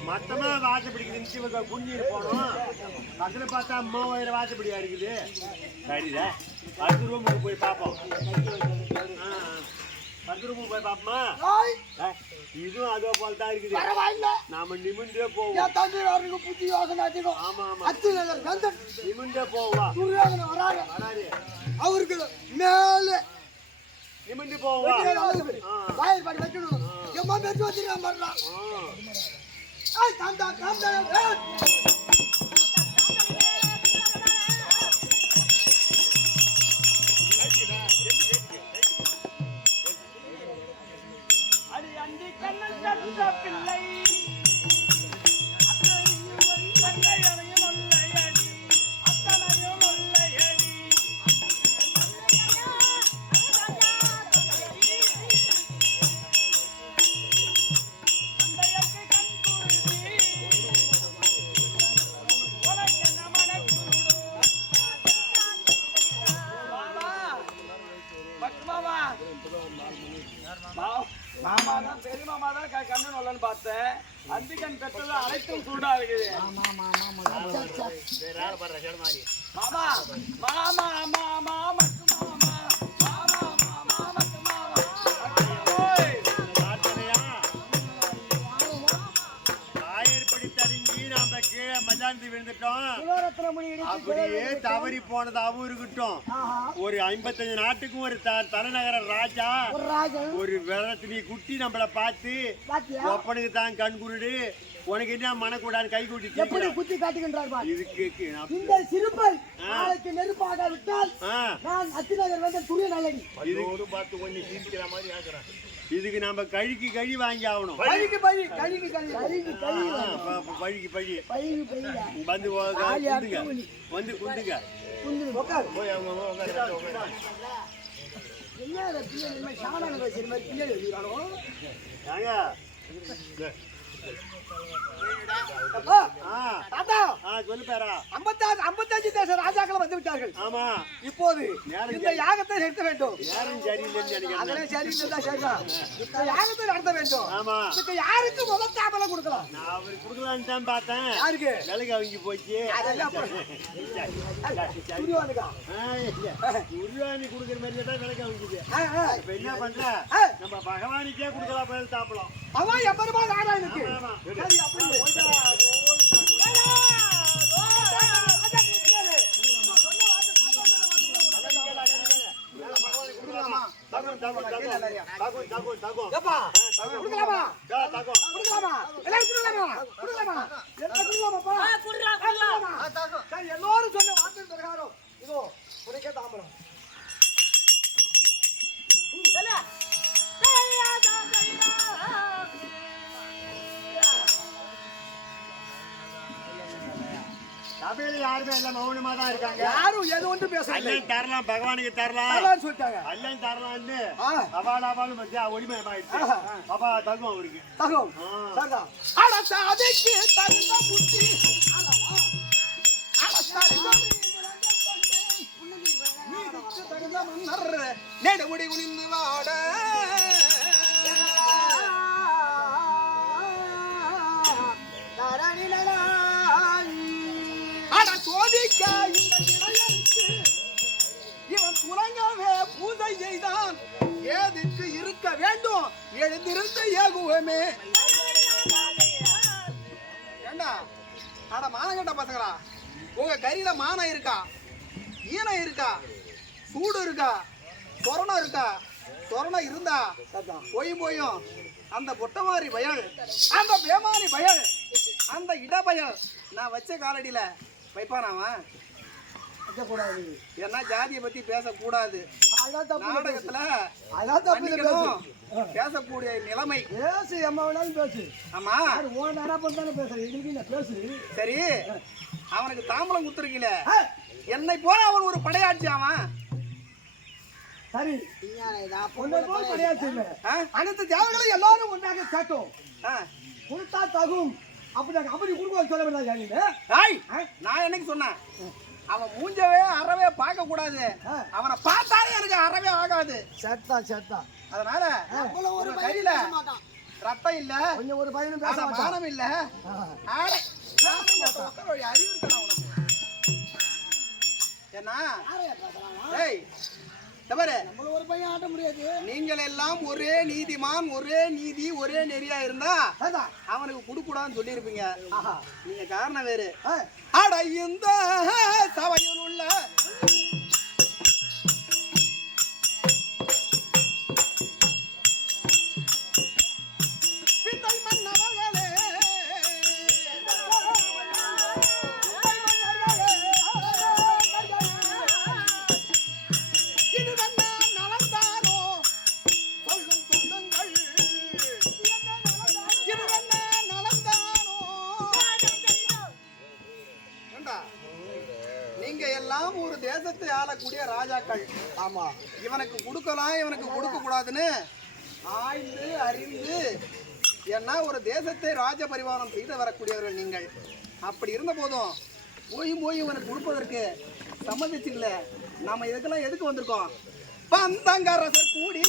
மொத்தமா வாசப்படிக்கு நின்று குனிஞ்சு போனோம் பக்கத்துல பார்த்தா 3000 வாசப்படியா இருக்குது சரிதா 10 ரூமுக்கு போய் பார்ப்போம் 10 ரூமுக்கு போய் பார்ப்போமா ராய், இதுவும் அதோ போல தான் இருக்குது பரவாயில்ல. நாம நிமிண்டே போவோம் என் தம்பியாருக்கு புத்தி யோசனை அதிகம். ஆமா ஆமா அத்திநகர் வேந்தன் நிமிண்டே போவா துரியோதனன் வராரு. வராது அவருக்கு மேலே நிமிண்டு போவா வாயில் பாடி வைக்கணும். எம்மா மெட்டு வச்சிருக்கான் பாருடா. ஏய், தாண்டா, தாண்டா, ஏய். அந்திகன் பெற்றது அனைத்தும் சூடா இருக்குது. ஆமா ஆமா ஆமா ஆமா வேற ஆள் பண்ற சேர் மாதிரி மாமா மாமா மாமா மட்டு மாமா மாமா மாமா மட்டு மாமா ஓய் வார்த்தையா ஆயர் படித்தறிஞ்சி நாம கீழே மஜாந்தி விழுந்துட்டோம். சிவரத்னமணி இடித்து அப்படியே தவறி போனதாவும் இருக்கட்டும். ஆஹா ஒரு 55 நாட்டுக்கும் ஒரு தலைநகர ராஜா ஒரு ராஜன் ஒரு வெள்ளத்தினி குட்டி நம்மள பார்த்து பாத்தியா ஒப்பனுக்கு தான் கண் குருடு உனக்கு என்ன மனக்கூடாது கை கூட்டி எப்படி குத்தி காட்டுகின்றார் பார். இதுக்கு இந்த சிறுப்பை நாளைக்கு நெருப்பாக விட்டால் ஆ, நான் அத்திநகர் வந்து துணிய நல்லடி ஒரு பார்த்து கொஞ்சம் சிரிக்கிற மாதிரி ஆக்குறேன். இதுக்கு நம்ம கழி வாங்கி ஆகணும். பழிக்கு பழி கழிக்கு கழி கழிக்கு கழி பழிக்கு பழி பழிக்கு பழியா வந்து குந்துங்க வந்து குந்துங்க. குந்து உட்கார் போய் அவங்க உட்காரு உட்காரு. என்ன பிள்ளை சாதாரண பேசுற மாதிரி பின்னாடி வச்சுக்கிறானோ ஏங்க அப்பா ஆ தாத்தா சொல்லு பேரா 55 தேச ராஜாக்கள் வந்து விட்டார்கள். ஆமா இப்போது நேரம் இந்த யாகத்தை நடத்த வேண்டும். நேரம் சரியில்லைன்னு நினைக்கிறேன். அதே சரியில்லை சரிதான். இந்த யாகத்தை நடத்த வேண்டும். ஆமா இதுக்கு யாருக்கு முதல் தாமலை கொடுக்கலாம்? நான் அவருக்கு கொடுக்கலான்னு தான் பார்த்தேன். யாருக்கு? விலைக்கு அவங்க போச்சு. அதெல்லாம் துரியோதனுக்கா? உருவாணி கொடுக்குற மாதிரி தான் விலைக்கு அவங்களுக்கு. இப்ப என்ன பண்ற நம்ம பகவானுக்கே கொடுக்கலாம் பதில் தாப்பலாம். அவன் எப்பருமா நாராயணுக்கு ஆமா. சரி அப்படி ஏப்பா, கொடுக்கலாமா? கொடுக்கலாமா? எல்லாரும் கொடுக்கலாமா? கொடுக்கலாமா? எல்லாரும் கொடுக்கலாமாப்பா? கொடுக்கலாமா? சரி, எல்லாரும் சொன்ன வார்த்தை பிரகாரம் இதோ உனக்கே தாம்பரம். சபையில யாருமே இல்ல, மௌனமா தான் இருக்காங்க. யாரும் எது ஒன்று பேசல அல்லன் தரலாம், பகவானுக்கு தரலாம், சொல்லிட்டாங்க. அல்லன் தரலாம்னு ஆ. அவாலும் மத்தியா ஒளிமயமாயிடுச்சு. ஆஹா. அப்பா தகும் அவருக்கு. தகம் சரிதான். அட சாதிக்கு தகுந்த புத்தி நெடுமுடி குனிந்து வாட அட சோதிக்க இந்த இளையனுக்கு இவன் துலங்கவே பூஜை செய்தான். ஏதுக்கு இருக்க வேண்டும் எழுந்திருந்த ஏகுவமே. ஏண்டா அட மானங்கட்ட பசங்களா, உங்க கறியில மானம் இருக்கா, ஈனம் இருக்கா, சூடு இருக்கா, சொரணம் இருக்கா? சொரணம் இருந்தா போயும் அந்த பொட்டமாரி பயல், அந்த பேமாரி பயல், அந்த இடபயல் நான் வச்ச காலடியில வைப்பானாவன் வைக்கக்கூடாது. ஏன்னா ஜாதியை பத்தி பேசக்கூடாது. நாடகத்துல மன்னிக்கணும், பேசக்கூடிய நிலைமை. பேசு அம்மா வேணாலும் பேசு. ஆமா பேசு. சரி, அவனுக்கு தாம்பலம் குத்துருக்கீல, என்னை போல அவன் ஒரு படையாட்சி. அவன் சரி படையாட்சி இல்ல. அனைத்து தேவைகளும் எல்லாரும் ஒன்றாக கேட்டோம். கொடுத்தா தகும். அப்படி கொடுக்க சொல்ல வேண்டாம். நான் என்னைக்கு சொன்னேன், அவன் மூஞ்சவே அறவே பார்க்க கூடாது. அவனை பார்த்தாலே எனக்கு அறவே ஆகாது. சட்டா சட்டா. அதனால ஒரு கையில ரத்தம் இல்ல, கொஞ்சம் ஒரு பையனும் பேச மானம் இல்ல. அறிவு இருக்கா உனக்கு? ஏன்னா ஒரு பையன் ஆட்ட முடியாது. நீங்கள் எல்லாம் ஒரே நீதிமான், ஒரே நீதி, ஒரே நெறியா இருந்தா அவனுக்கு கொடுக்கூடாதுன்னு சொல்லி இருப்பீங்க. நீங்க காரணம் வேறு. அட இந்த சபையில் உள்ள ஒரு தேசத்தை ஆளக்கூடிய ராஜாக்கள். ஆமா, இவனுக்கு கொடுக்கலாம், இவனுக்கு கொடுக்க கூடாதுன்னு ஆய்ந்து அறிந்து, ஏன்னா ஒரு தேசத்தை ராஜ பரிவாரம் செய்து வரக்கூடியவர்கள் நீங்கள். அப்படி இருந்த போதும் போய் இவனுக்கு கொடுப்பதற்கு சம்மதிச்சுக்கல. நாம இதுக்கெல்லாம் எதுக்கு வந்திருக்கோம்? பந்தங்கரசர் கூடி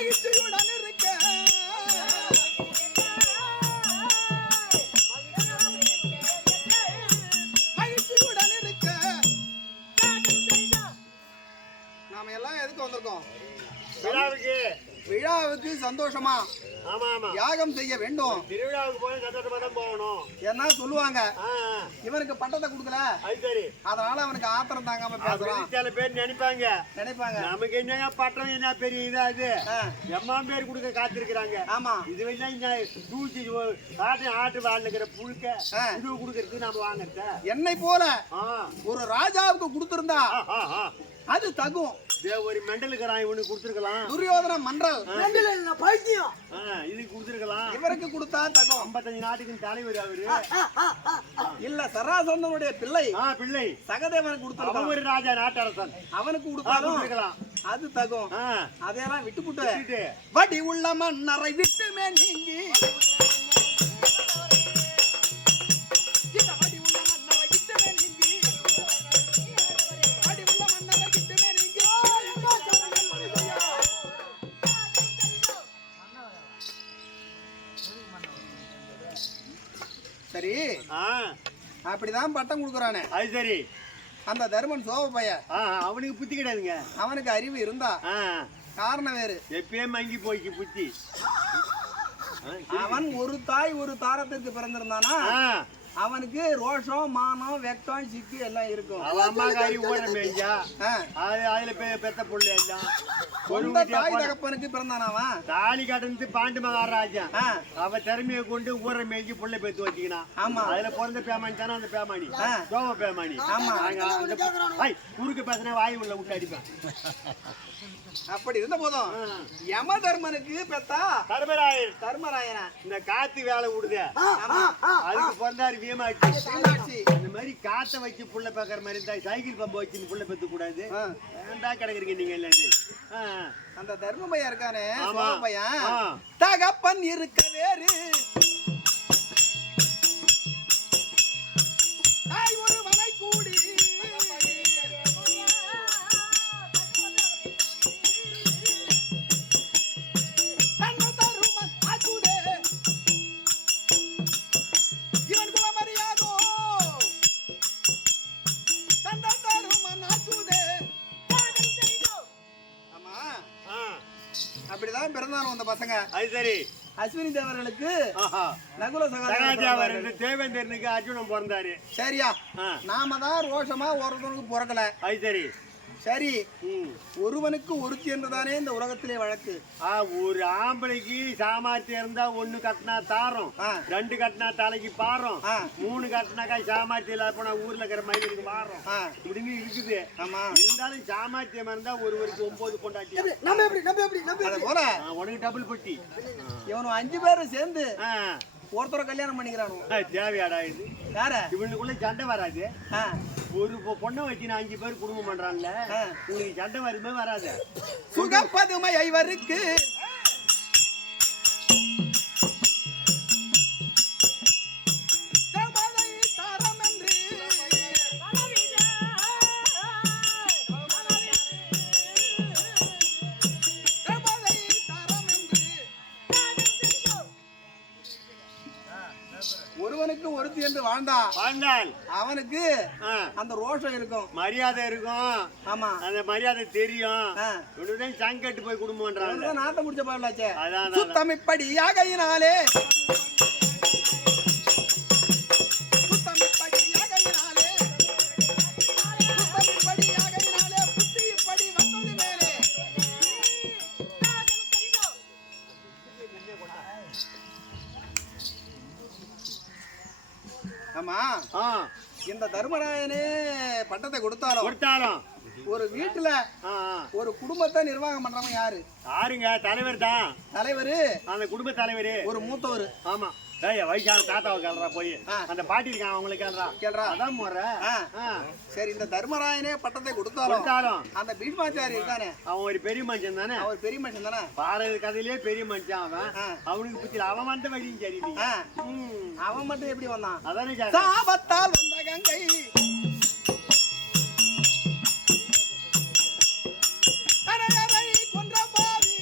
மகிழ்ச்சியுடன் இருக்க மகிழ்ச்சியுடன் இருக்க நாம எல்லாம் எதுக்கு வந்திருக்கோம்? விழாவுக்கு சந்தோஷமா ஆமா ஆமா யாகம் செய்ய வேண்டும். திருவிழாவுக்கு போய் சந்தோஷமா தான் போகணும். என்ன சொல்லுவாங்க, இவனுக்கு பட்டத்தை கொடுக்கல, அது சரி, அதனால அவனுக்கு ஆத்திரம் தாங்காம பேசுறான். சில பேர் நினைப்பாங்க நமக்கு என்னங்க பட்டம் என்ன பெரிய இதா இது எம்மா பேர் கொடுக்க காத்திருக்கிறாங்க. ஆமா, இது வந்து தூச்சி காட்டு ஆட்டு வாழ்ந்துக்கிற புழுக்க இது கொடுக்கறதுக்கு நம்ம வாங்கறத. என்னை போல ஒரு ராஜாவுக்கு கொடுத்திருந்தா அது தகும். ஒரு மெண்டலுக்குறான் இவனுக்கு கொடுத்துருக்கலாம். துரியோதன மன்றல் பைத்தியம் இது கொடுத்துருக்கலாம். இவருக்கு கொடுத்தா தகும். 55 நாட்டுக்கு தலைவர் அவரு இல்ல சராசந்தனுடைய பிள்ளை பிள்ளை சகதேவனுக்கு கொடுத்துருக்கலாம். ஒரு ராஜா நாட்டரசன் அவனுக்கு கொடுத்தாலும் அது தகும். அதையெல்லாம் விட்டுப்புட்டு வடி உள்ள மன்னரை விட்டுமே நீங்கி சரி அப்படிதான் பட்டம் கொடுக்குறானே. அது சரி, அந்த தர்மன் சோப பையன் அவனுக்கு புத்தி கிடையாதுங்க. அவனுக்கு அறிவு இருந்தா காரணம் வேறு. எப்பயும் மங்கி போய்க்கு புத்தி. அவன் ஒரு தாய் ஒரு தாரத்திற்கு பிறந்திருந்தானா அவனுக்கு ரோஷம் மானம் வெக்கம் சிக்கு எல்லாம் இருக்கும். அவன் அம்மா காரி ஊற மேய்ஞ்சா அதுல பெத்த புள்ள எல்லாம் சொந்த தாய் தகப்பனுக்கு பிறந்தானா அவன். தாலி கடந்து பாண்டு மகாராஜா அவன் திறமையை கொண்டு ஊற மேய்ஞ்சி புள்ள பெத்து வச்சுக்கினான். ஆமா, அதுல பிறந்த பேமானி தானே அந்த பேமானி சோம பேமானி. ஆமா, குறுக்கு பேசினா வாய் உள்ள விட்டு அடிப்பேன். அப்படி இருந்த போதும் யம தர்மனுக்கு பெத்தா தர்மராயனா இந்த காத்து வேலை விடுதே அதுக்கு பிறந்தாரு வீமாட்சி. இந்த மாதிரி காத்த வச்சு புள்ள பாக்குற மாதிரி இருந்தா சைக்கிள் பம்பு வச்சு புள்ள பெத்து கூடாது. ஏண்டா கிடக்குறீங்க நீங்க எல்லாம். அந்த தர்ம பையன் இருக்கானே பையன் தகப்பன் இருக்க வேறு ஒரு மனை கூடி அப்படிதான் பிறந்தானோ அந்த பசங்க. அது சரி, அஸ்வினி தேவர்களுக்கு நகுல சகாதேவன் தேவேந்திரனுக்கு அர்ஜுனன் பிறந்தாரு. சரியா, நாம தான் ரோஷமா ஒருத்தனுக்கு பிறக்கல. அது சரி சரி, ஒருவனுக்கு ஒருத்தி என்றுதானே இந்த உலகத்திலே வழக்கு. ஒரு ஆம்பளைக்கு சாமர்த்தியம் இருந்தா 1 கட்டினா தாரம், 2 கட்டினா தலைக்கு பாரம், 3 கட்டினாக்கா சாமர்த்தியம் இல்லாத போனா ஊர்ல இருக்கிற மயிலுக்கு மாறும் இப்படின்னு இருக்குது. ஆமா, இருந்தாலும் சாமர்த்தியம் இருந்தா ஒருவருக்கு 9 பொண்டாட்டி. அது போல உனக்கு டபுள் பட்டி. இவனும் 5 பேரும் சேர்ந்து ஒருத்தர கல்யாணம் பண்ணிக்கிறானு. தேவையாடா இது? யார இவனுக்குள்ள சண்டை வராது. ஒரு பொண்ணை வச்சு 5 பேர் குடும்பம் பண்றான்ல, உங்களுக்கு சண்டை வருமே வராது. சுகப்பதுமை ஐவருக்கு ஒருவனுக்கு ஒருத்தி என்று வாழ்ந்தால் அவனுக்கு அந்த ரோஷம் இருக்கும், மரியாதை இருக்கும். ஆமா, அந்த மரியாதை தெரியும். சங்கட்டு போய் குடும்பம் நாட்டை முடிச்ச பாடலாச்சே. சுத்தம் இப்படியாகையினாலே புத்தி இப்படி வந்தது மேலே. ஆமா, இந்த தர்மராயனே பட்டத்தை கொடுத்தாலும் ஒரு வீட்டுல ஒரு குடும்பத்தை நிர்வாகம் பண்றவங்க யாருங்க? தலைவர் தான். தலைவரு அந்த குடும்ப தலைவரு ஒரு மூத்தவர். ஆமா, வயசான தாத்தாவை கேள்றா, போய் அந்த பாட்டி இருக்கான் அவங்களுக்கு கேள்றா. அதான் முறை. சரி, இந்த தர்மராயனே பட்டத்தை கொடுத்தாலும் அந்த பீஷ்மாச்சாரி இருக்கானே அவன் ஒரு பெரிய மனுஷன் தானே. அவர் பெரிய மனுஷன் தானே, பாரத கதையிலேயே பெரிய மனுஷன் அவன். அவனுக்கு புத்தி அவன் வந்த வழியும் சரி. அவன் மட்டும் எப்படி வந்தான்? அதானே சாபத்தால் வந்த கங்கை கொன்ற பாவி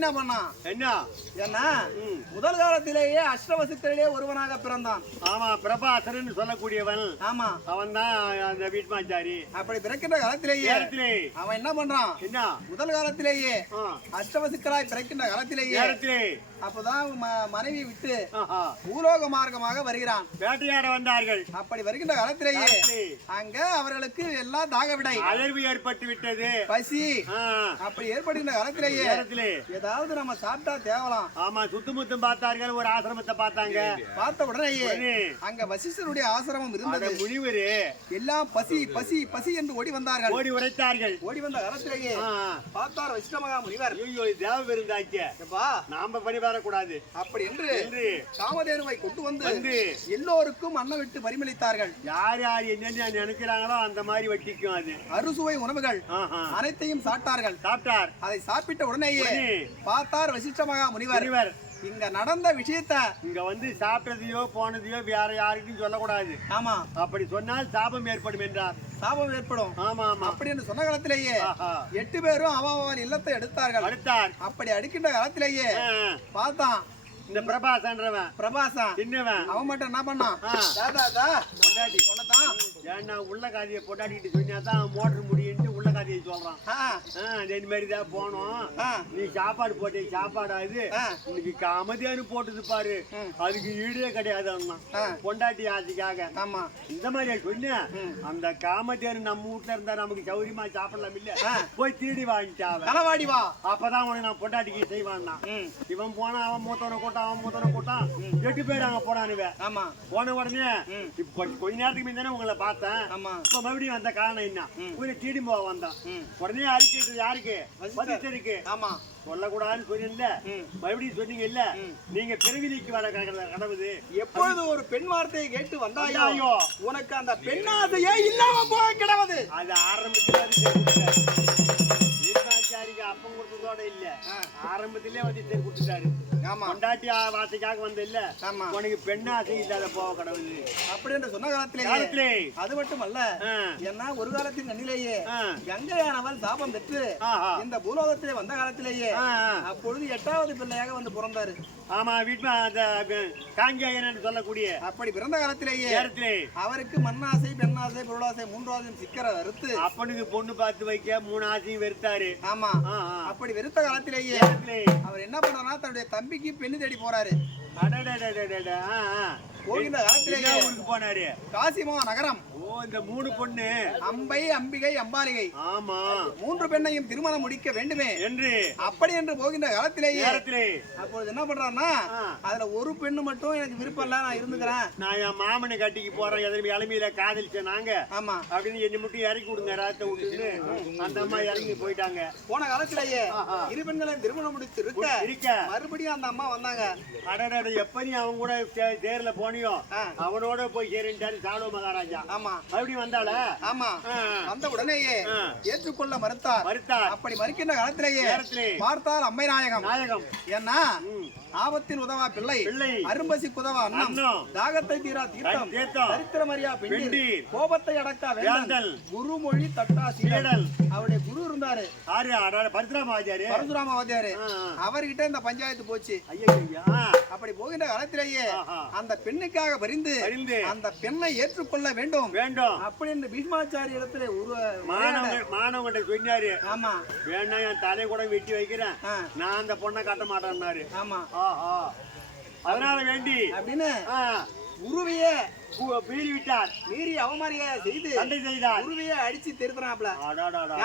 என்ன பண்ணான்? என்ன ஏன்னா முதல் காலத்திலேயே அஷ்டவசித்தரிலே ஒருவனாக பிறந்தான். ஆமா, பிரபாசரன் சொல்லக்கூடியவன். ஆமா, அவன் தான் அந்த வீட்மாச்சாரி. அப்படி பிறக்கின்ற காலத்திலேயே அவன் என்ன பண்றான்? என்ன முதல் காலத்திலேயே அஷ்டவசித்தராய் பிறக்கின்ற காலத்திலேயே அப்பதான் மனைவி விட்டு பூலோக மார்க்கமாக வருகிறான். வேட்டையாட வந்தார்கள். அப்படி வருகின்ற காலத்திலேயே அங்க அவர்களுக்கு எல்லாம் தாகவிடை அலர்வு ஏற்பட்டு விட்டது, பசி. அப்படி ஏற்படுகின்ற காலத்திலேயே ஏதாவது நம்ம சாப்பிட்டா தேவலாம். ஆமா, சுத்துமுத்தும் பார்த்தார்கள். ஒரு ஆசிரமத்தை பார்த்தாங்க. பார்த்த உடனே அங்க வசிஷ்டருடைய ஆசிரமம் இருந்தது. முனிவரு எல்லாம் பசி பசி பசி என்று ஓடி வந்தார்கள். ஓடி உரைத்தார்கள். ஓடி வந்த காலத்திலேயே பார்த்தார் வசிஷ்ட மகா முனிவர். ஐயோ, தேவ விருந்தாச்சே, நாம பணி வரக்கூடாது அப்படி என்று காமதேனுவை கொண்டு வந்து எல்லோருக்கும் அன்னம் விட்டு பரிமளித்தார்கள். யார் யார் என்னென்ன நினைக்கிறாங்களோ அந்த மாதிரி வட்டிக்கும். அது அறுசுவை உணவுகள் அனைத்தையும் சாப்பிட்டார்கள். சாப்பிட்டார். அதை சாப்பிட்ட உடனேயே பார்த்தார் வசிஷ்ட மகா முனிவர். இங்க நடந்த விஷயத்த இங்க வந்து சாப்பிட்டதையோ போனதையோ வேற யாருக்கும் சொல்லக்கூடாது. ஆமா, அப்படி சொன்னால் சாபம் ஏற்படும் என்றார். சாபம் ஏற்படும். ஆமா ஆமா. அப்படி என்று சொன்ன காலத்திலேயே 8 பேரும் அவன் இல்லத்தை எடுத்தார்கள். அப்படி அடுக்கின்ற காலத்திலேயே பார்த்தான் இந்த பிரபாசன் சின்னவன். அவன் மட்டும் என்ன பண்ணான்? பொண்டாட்டி பொண்ணதான் ஏன்னா உள்ள காதியை பொண்டாட்டிட்டு சொன்னாதான் மோட்டர் முடியுன்னு உள்ள காதியை சொல்றான். இந்த மாதிரிதான் போனோம். நீ சாப்பாடு போட்டே சாப்பாடாது இன்னைக்கு காமதியானு போட்டது பாரு, அதுக்கு ஈடே கிடையாது பொண்டாட்டி ஆசைக்காக. ஆமா, இந்த மாதிரி சொன்ன அந்த காமதியானு நம்ம வீட்டுல இருந்தா நமக்கு சௌரியமா சாப்பிடலாம் இல்ல, போய் திருடி வாங்கிட்டாவாடி வா, அப்பதான் உனக்கு நான் பொண்டாட்டிக்கு செய்வான். இவன் போனா அவன் மூத்தவனை கூட்டான், அவன் மூத்தவனை கூட்டான், 8 பேர் அங்க போனானுவ. ஆமா, போன உடனே இப்ப கொஞ்ச நேரத்துக்கு முன்னாடி உங்களை பார்த்தேன். இப்ப மறுபடியும் வந்த காரணம் என்ன? போய் திருடி போக வந்தான். உடனே அறிக்கை யாருக்கு? வசிஷ்டருக்கு. ஆமா, சொல்லக்கூடாதுன்னு சொன்னீங்கல்ல, மறுபடியும் சொன்னீங்க இல்ல, நீங்க பிறவிலிக்கு வர கடவுது. எப்பொழுது ஒரு பெண் வார்த்தையை கேட்டு வந்தாயோ உனக்கு அந்த பெண்ணாசையே இல்லாம போக கிடவுது. அது ஆரம்பத்துல அப்பம் கொடுத்ததோட இல்ல, ஆரம்பத்திலே வந்து கொடுத்துட்டாரு. கொண்டாட்டி வார்த்தைக்காக வந்த இல்ல, உனக்கு பெண்ணா ஆசை இல்லாத போக கடவுள் அப்படின்னு சொன்ன காலத்திலே. அது மட்டுமல்ல, ஏன்னா ஒரு காலத்தின் கண்ணிலேயே கங்கையானவள் சாபம் பெற்று இந்த பூலோகத்திலே வந்த காலத்திலேயே அப்பொழுது 8வது பிள்ளையாக வந்து பிறந்தாரு. ஆமா, வீட்டுல காங்கேயன் சொல்லக்கூடிய அப்படி பிறந்த காலத்திலேயே அவருக்கு மண்ணாசை பெண்ணாசை பொருளாசை 3வது சிக்கர வெறுத்து அப்பனுக்கு பொண்ணு பார்த்து வைக்க 3 ஆசையும் வெறுத்தாரு. ஆமா, அப்படி வெறுத்த காலத்திலேயே அவர் என்ன பண்ணாருன்னா தன்னுடைய தம்பிக்கு பெண்ணு தேடி போறாரு. போகின்ற காலத்திலேயே போனாரு காசிமா நகரம். இந்த 3 பொண்ணு அம்பை அம்பிகை அம்பாலிகை, ஆமா 3 பெண்ணையும் திருமணம் முடிக்க வேண்டுமே என்று அப்படி என்று போகின்ற காலத்திலேயே அப்பொழுது என்ன பண்றாருன்னா அதுல ஒரு பெண்ணு மட்டும் எனக்கு விருப்பம் இல்ல, நான் இருந்துக்கிறேன், நான் என் மாமனை கட்டிக்கு போறேன், எதிர்ப்பு இளமையில காதலிச்ச நாங்க. ஆமா, அப்படின்னு என்னை மட்டும் இறக்கி விடுங்க ராத்த விட்டுன்னு அந்த அம்மா இறங்கி போயிட்டாங்க. போன காலத்திலேயே 2 பெண்களையும் திருமணம் முடித்து இருக்க மறுபடியும் அந்த அம்மா வந்தாங்க. அடட, எப்ப நீ அவங்க கூட தேர்ல போனியோ அவனோட போய் சேரின்ட்டாரு சாலோ மகாராஜா. ஆமா, மறுபடியும் வந்தால. ஆமா, வந்த உடனேயே ஏற்றுக்கொள்ள மறுத்தார். அப்படி மறுக்கின்ற காலத்திலேயே பார்த்தால் அம்மை நாயகம். ஏன்னா ஆபத்தில் உதவா பிள்ளை, அரும்பசி குதவா அன்னம், தாகத்தை தீரா தீர்த்தம், தரித்திரமறியா பெண்டி, கோபத்தை அடக்கா வேண்டல், குருமொழி தட்டா சீடல். அவருடைய குரு இருந்தாரு பரசுராமாவாதியாரு. அவர்கிட்ட இந்த பஞ்சாயத்து போச்சு. அப்படி போகின்ற காலத்திலேயே அந்த பெண்ணுக்காக பரிந்து அந்த பெண்ணை ஏற்றுக்கொள்ள வேண்டும் அப்படின்னு பீஷ்மாச்சாரி இடத்துல மாணவங்கிட்ட சொன்னாரு. ஆமா, வேணா என் தலை கூட வெட்டி வைக்கிறேன், நான் அந்த பொண்ணை கட்ட மாட்டேன்னாரு. ஆமா, அதனால வேண்டி அப்படின்னு குருவையே மீறி விட்டார். மீறி அவமாரியா செய்து சண்டை செய்தார். குருவையே அடிச்சு திருத்தனாப்ல.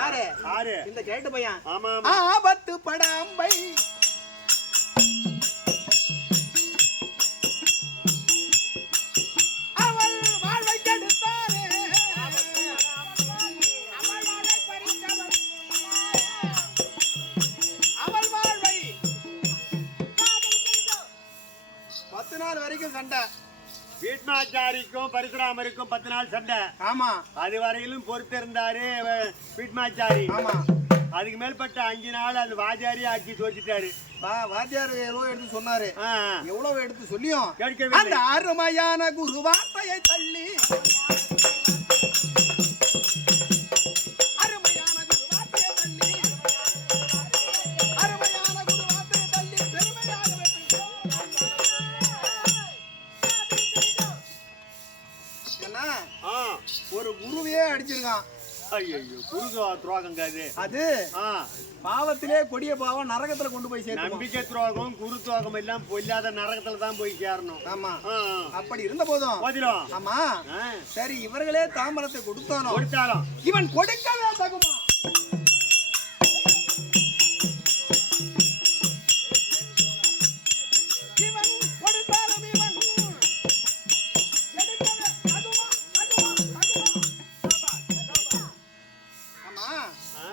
யாரு? இந்த கேட்டு பையன். ஆமா, ஆபத்து படாம்பை சண்டை. வீட்மாச்சாரிக்கும் பரசுராமருக்கும் 10 நாள் சண்டை. ஆமா, அது வரையிலும் பொறுத்து இருந்தாரு வீட்மாச்சாரி. ஆமா, அதுக்கு மேற்பட்ட 5 நாள் அந்த வாத்தியாரி ஆக்கி தோச்சிட்டாரு. வாத்தியார் எவ்வளவு எடுத்து சொன்னாரு, எவ்வளவு எடுத்து சொல்லியும் கேட்கவே அந்த அருமையான குரு வார்த்தையை தள்ளி அருமையான குரு வார்த்தையை தள்ளி அருமையான குரு வார்த்தை இருக்கான். ஐயோ குரு துரோகங்க அது ஆ பாவத்திலே கொடிய பாவம் நரகத்துல கொண்டு போய் சேர்த்து. நம்பிக்கை துரோகம் குரு துரோகம் எல்லாம் பொல்லாத நரகத்துல தான் போய் சேரணும். ஆமா, ஆ, அப்படி இருந்த போதும் போதிரும். ஆமா ஆ, சரி இவர்களே தாம்பரத்தை கொடுத்தானோ கொடுத்தாலும் இவன் கொடுக்கவே தகுமா? இவன் கொடுத்தாலும் இவன் எடுக்கவே தகுமா? ஆமா ஆ,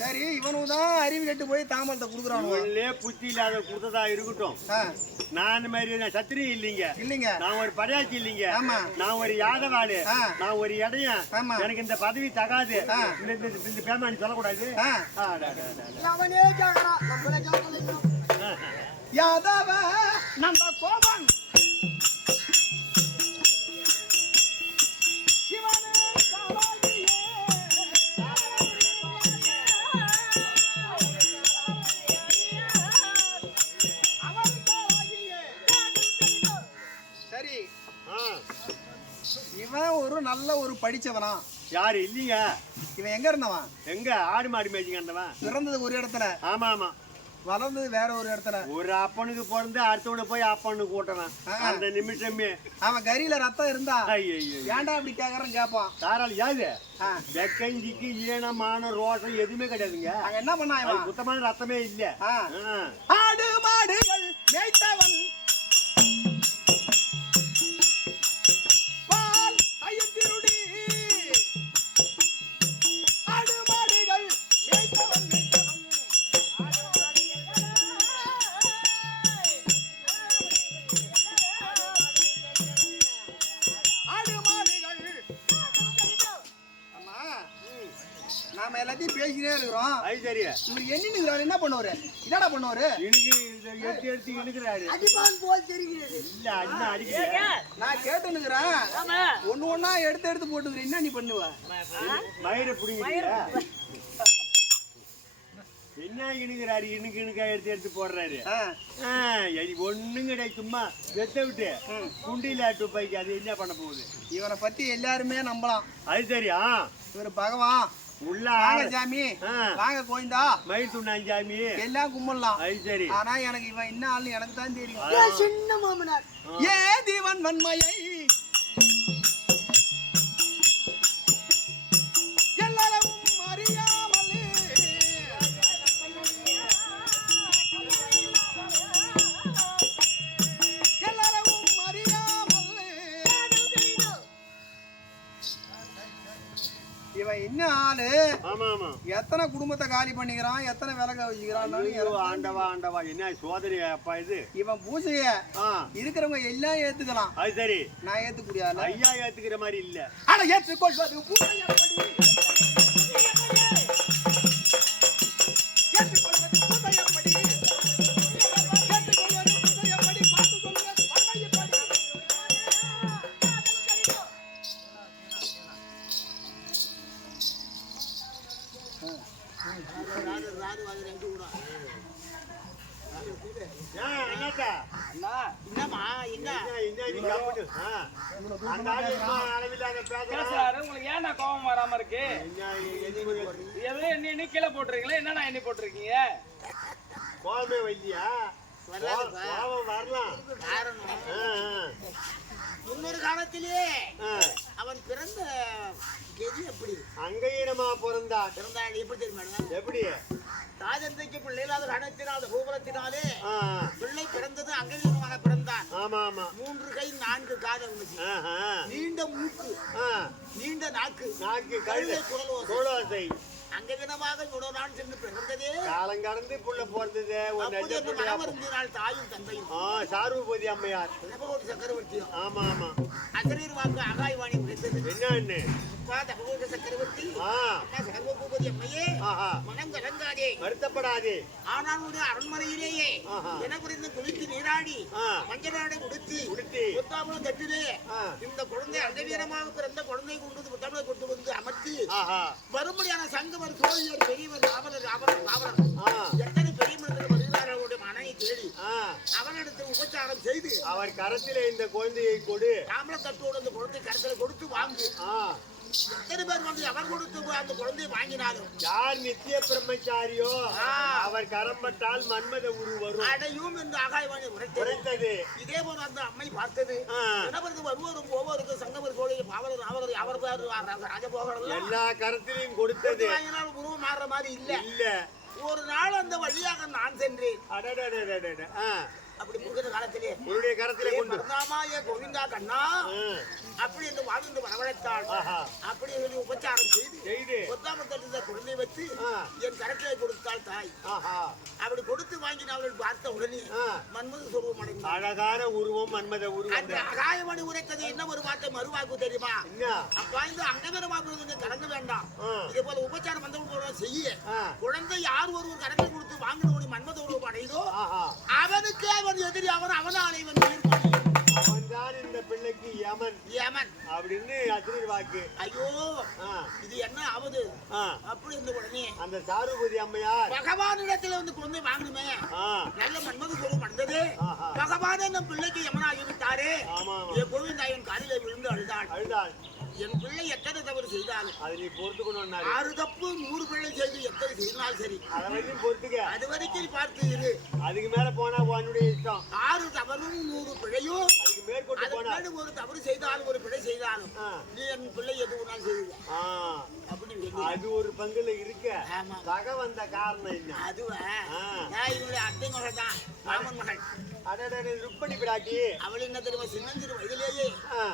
சரி இவனும் தான் அறிவு கெட்டு போய் தாமரத்தை கொடுக்குறானு. இவங்களே புத்தி இல்லாத கொடுத்ததா இருக்கட்டும். நான் இந்த மாதிரி சத்திரி இல்லைங்க, இல்லைங்க, நான் ஒரு படையாச்சி இல்லைங்க, ஆமா, நான் ஒரு யாதவாளு, நான் ஒரு இடையன், ஆமா, எனக்கு இந்த பதவி தகாது. இந்த பேமானி சொல்லக்கூடாது. அவனே கேக்குறான், நம்மளே கேட்கணும். யாதவ நம்ப கோபன் சிவனே காவாகியே அவன் காவாகியே. சரி இவன் ஒரு நல்ல ஒரு படிச்சவனா? யாரு இல்லைங்க. இவன் எங்க இருந்தவன்? எங்க ஆடு மாடி மேய்ச்சிங்க இருந்தவன். பிறந்தது ஒரு இடத்துல, ஆமா ஆமா, வளர்ந்தது வேற ஒரு இடத்துல. ஒரு அப்பனுக்கு பிறந்து அடுத்தவனை போய் அப்பனுக்கு கூட்டவன் அந்த நிமிஷமே. அவன் கரியில ரத்தம் இருந்தா ஐயோ ஏன்டா இப்படி கேக்குறேன்னு கேட்பான். தாராள யாது வெக்கஞ்சிக்கு ஈனமான ரோஷம் எதுவுமே கிடையாதுங்க. அங்க என்ன பண்ணா இவன்? சுத்தமான ரத்தமே இல்ல. ஆடு மாடுகள் மேய்த்தவன் பால் ஐயத்திருடி. ஆடு மாடுகள் மேய்த்தவன் ஆடு மாடுகள். ஆமா நாம எல்லாத்தையும் பேசினே இருக்கிறோம். அது சரி. இவர் எண்ணினுங்கிறாரு, என்ன பண்ணுவாரு? என்னடா பண்ணுவாரு? எனக்கு எடுத்து எடுத்து இழுக்கிறாரு. அடிப்பான் போல் தெரிகிறது. இல்ல அண்ணா அடிக்கிறீங்க. நான் கேட்டுனுக்குறேன், ஒண்ணு ஒண்ணா எடுத்து எடுத்து போட்டுக்கிறேன். என்ன நீ பண்ணுவ? மயிரை பிடிங்கிறீங்க. என்ன இணுகிறாரு? இணுக்கு இணுக்கா எடுத்து எடுத்து போடுறாரு. ஒண்ணும் கிடையாது, சும்மா வெத்த விட்டு குண்டில துப்பாக்கி. அது என்ன பண்ண போகுது? இவனை பத்தி எல்லாருமே நம்பலாம். அது சரியா? இவர் பகவான் உள்ள வாங்க சாமி, வாங்க கோயிந்தா, மயில் துண்ணாஞ்சாமி எல்லாம் கும்பிடலாம். அது சரி. ஆனா எனக்கு இவன் என்ன ஆளு எனக்கு தான் தெரியும். சின்ன மாமனார் ஏ தீவன் வன்மையை எல்லாரும் அறியாமல் எல்லாரும் அறியாமல் இவன் என்ன ஆளு? ஆமா ஆமா, எத்தனை குடும்பத்தை காலி பண்ணிக்கிறான், எத்தனை விலக வச்சுக்கிறான். ஆண்டவா ஆண்டவா, என்ன சோதனை அப்பா இது? இவன் பூஜைய இருக்கிறவங்க எல்லாம் ஏத்துக்கலாம். அது சரி. நான் ஏத்துக்க முடியாது. ஐயா ஏத்துக்கிற மாதிரி இல்ல. ஆனா ஏற்றுக்கொள்வது பூஜை எப்படி? ஏற்றுக்கொள்வது பூஜை எப்படி? ஏற்றுக்கொள்வது பூஜை எப்படி? பார்த்து சொல்லுங்க, பண்ண எப்படி? என்னத்தா? என்னம்மா என்ன என்ன நீ கம்முனு. அந்த ஆளு சும்மா அளவில்லாத பேசுறான். பேசுறாரு. உங்களுக்கு ஏன்டா கோபம் வராம இருக்கு? என்ன எதுவும் எதுல எண்ணி கீழே போட்டுருக்கீங்களா? என்னடா எண்ணி போட்டிருக்கீங்க? கோபமே வைத்தியா? கோபம் வரலாம். காரணம் முன்னொரு காலத்திலே அவன் பிறந்த கெதி எப்படி அங்கீனமா பிறந்தான். பிறந்தாள் எப்படி தெரியுமா? எப்படி? தாஜந்தைக்கு பிள்ளை இல்லாத காரணத்தினால் பூபலத்தினாலே பிள்ளை பிறந்தது அங்கீனமாக பிறந்தான். ஆமா ஆமா, 3 கை 4 காது அவனுக்கு, நீண்ட மூக்கு, நீண்ட நாக்கு, கழுதை குரலோசை. அங்கீனமாக இவ்வளவு நாள் சென்று பிறந்ததே காலம் கடந்து புள்ள பிறந்தது. மனமருந்தினால் தாயும் தந்தையும் சார்வபதி அம்மையார் சக்கரவர்த்தியும். ஆமா ஆமா, அசரீர் வாக்கு அகாய்வாணி உரைத்தது. என்ன சக்கரவர்த்தி சர்வபூபதி அம்மையே மனம் கலங்காதே, வருத்தப்படாதே. ஆனால் ஒரு அரண்மனையிலேயே என புரிந்து குளித்து நீராடி மஞ்சளாடை உடுத்தி புத்தாமலம் தட்டிலே இந்த குழந்தை அங்கவீரமாக பிறந்த குழந்தை கொண்டு புத்தாமலை கொண்டு வந்து அமர்த்தி வரும்படியான சங்கவர் சோழியர் பெரியவர் காவலர் எத்தனை பெரிய மனிதர்கள் வருகிறார்களுடைய மனையை தேடி அவனிடத்தில் உபச்சாரம் செய்து அவர் கரத்திலே இந்த குழந்தையை கொடு, தாமல தட்டோடு அந்த குழந்தை கரத்தில் கொடுத்து வாங்கி எத்தனை பேர் வந்து அவர் கொடுத்து போய் அந்த குழந்தையை வாங்கினாலும் யார் நித்திய பிரம்மச்சாரியோ அவர் கரம்பட்டால் மன்மத உரு வரும். அடையும் என்று ஆகாயவாணி உரைத்தது. இதே போல அந்த அம்மை பார்த்தது. எனவருக்கு வருவோரும் போவோருக்கு சங்கமர் கோழி பாவலர் அவர் அவர் ராஜபோகர்கள் எல்லா கரத்திலையும் கொடுத்தது. வாங்கினால் உருவம் மாறுற மாதிரி இல்ல. இல்ல. ஒரு நாள் அந்த வழியாக நான் சென்றேன். அடடடடடட. அப்படி முழுகிற காலத்திலே உன்னுடைய கரத்திலே கொண்டு பரந்தாமாய கோவிந்தா கண்ணா அப்படி என்று வாழ்ந்து வரவழைத்தாள். அப்படி சொல்லி உபச்சாரம் செய்து கொத்தாமத்தட்டு குழந்தை வச்சு என் கரத்திலே கொடுத்தாள் தாய். அப்படி கொடுத்து வாங்கின அவள் பார்த்த உடனே மன்மத சொருவம் அடைந்தாள். அழகான உருவம் மன்மத உருவம். அந்த அகாயமணி உரைத்தது என்ன ஒரு வார்த்தை மறுவாக்கு தெரியுமா? அப்பா இந்த அங்கவரமாக கலந்து வேண்டாம். இதே போல உபச்சாரம் வந்தவங்க செய்ய குழந்தை யார் ஒருவர் கரத்தை கொடுத்து வாங்கினவனி மன்மத உருவம் அடைந்தோ அவனுக்கே அவன் எதிரி அவனாலே அவன்தான் இந்த பிள்ளைக்கு யமன் அப்படின்னு அசுரர் வாக்கு. ஐயோ இது என்ன ஆகுது அப்படி இருந்த உடனே அந்த சாருபதி அம்மையார் பகவானிடத்துல வந்து குழந்தை வாங்கணுமே நல்ல மன்மத சொல்லும் வந்தது. பகவான் நம் பிள்ளைக்கு யமனாகி விட்டாரே. என் கோவிந்தாயன் காலிலே விழுந்து அழுதாள். என் பிள்ளை எத்தனை தவறு செய்தாலும் அதை நீ பொறுத்துக்கணும். 6 தப்பு 100 பிள்ளை செய்து எத்தனை செய்தாலும் சரி வரைக்கும் பொறுத்துக்க. அது வரைக்கும் பார்த்து இரு. அதுக்கு மேல போனா உன்னுடைய இஷ்டம். 6 தவறும் 100 பிழையும் அதுக்கு மேற்கொண்டு போனா ஒரு தவறு செய்தாலும் ஒரு பிழை செய்தாலும் நீ என் பிள்ளை எதுவும் செய்ய அப்படி அது ஒரு பங்குல இருக்க. சக வந்த காரணம் என்ன? அதுவா இவனுடைய அத்தை மகள் தான் ராமன் மகள். ருப்பணி பிராட்டி அவள் என்ன தெரியுமா? சின்னஞ்சிறு வயதிலேயே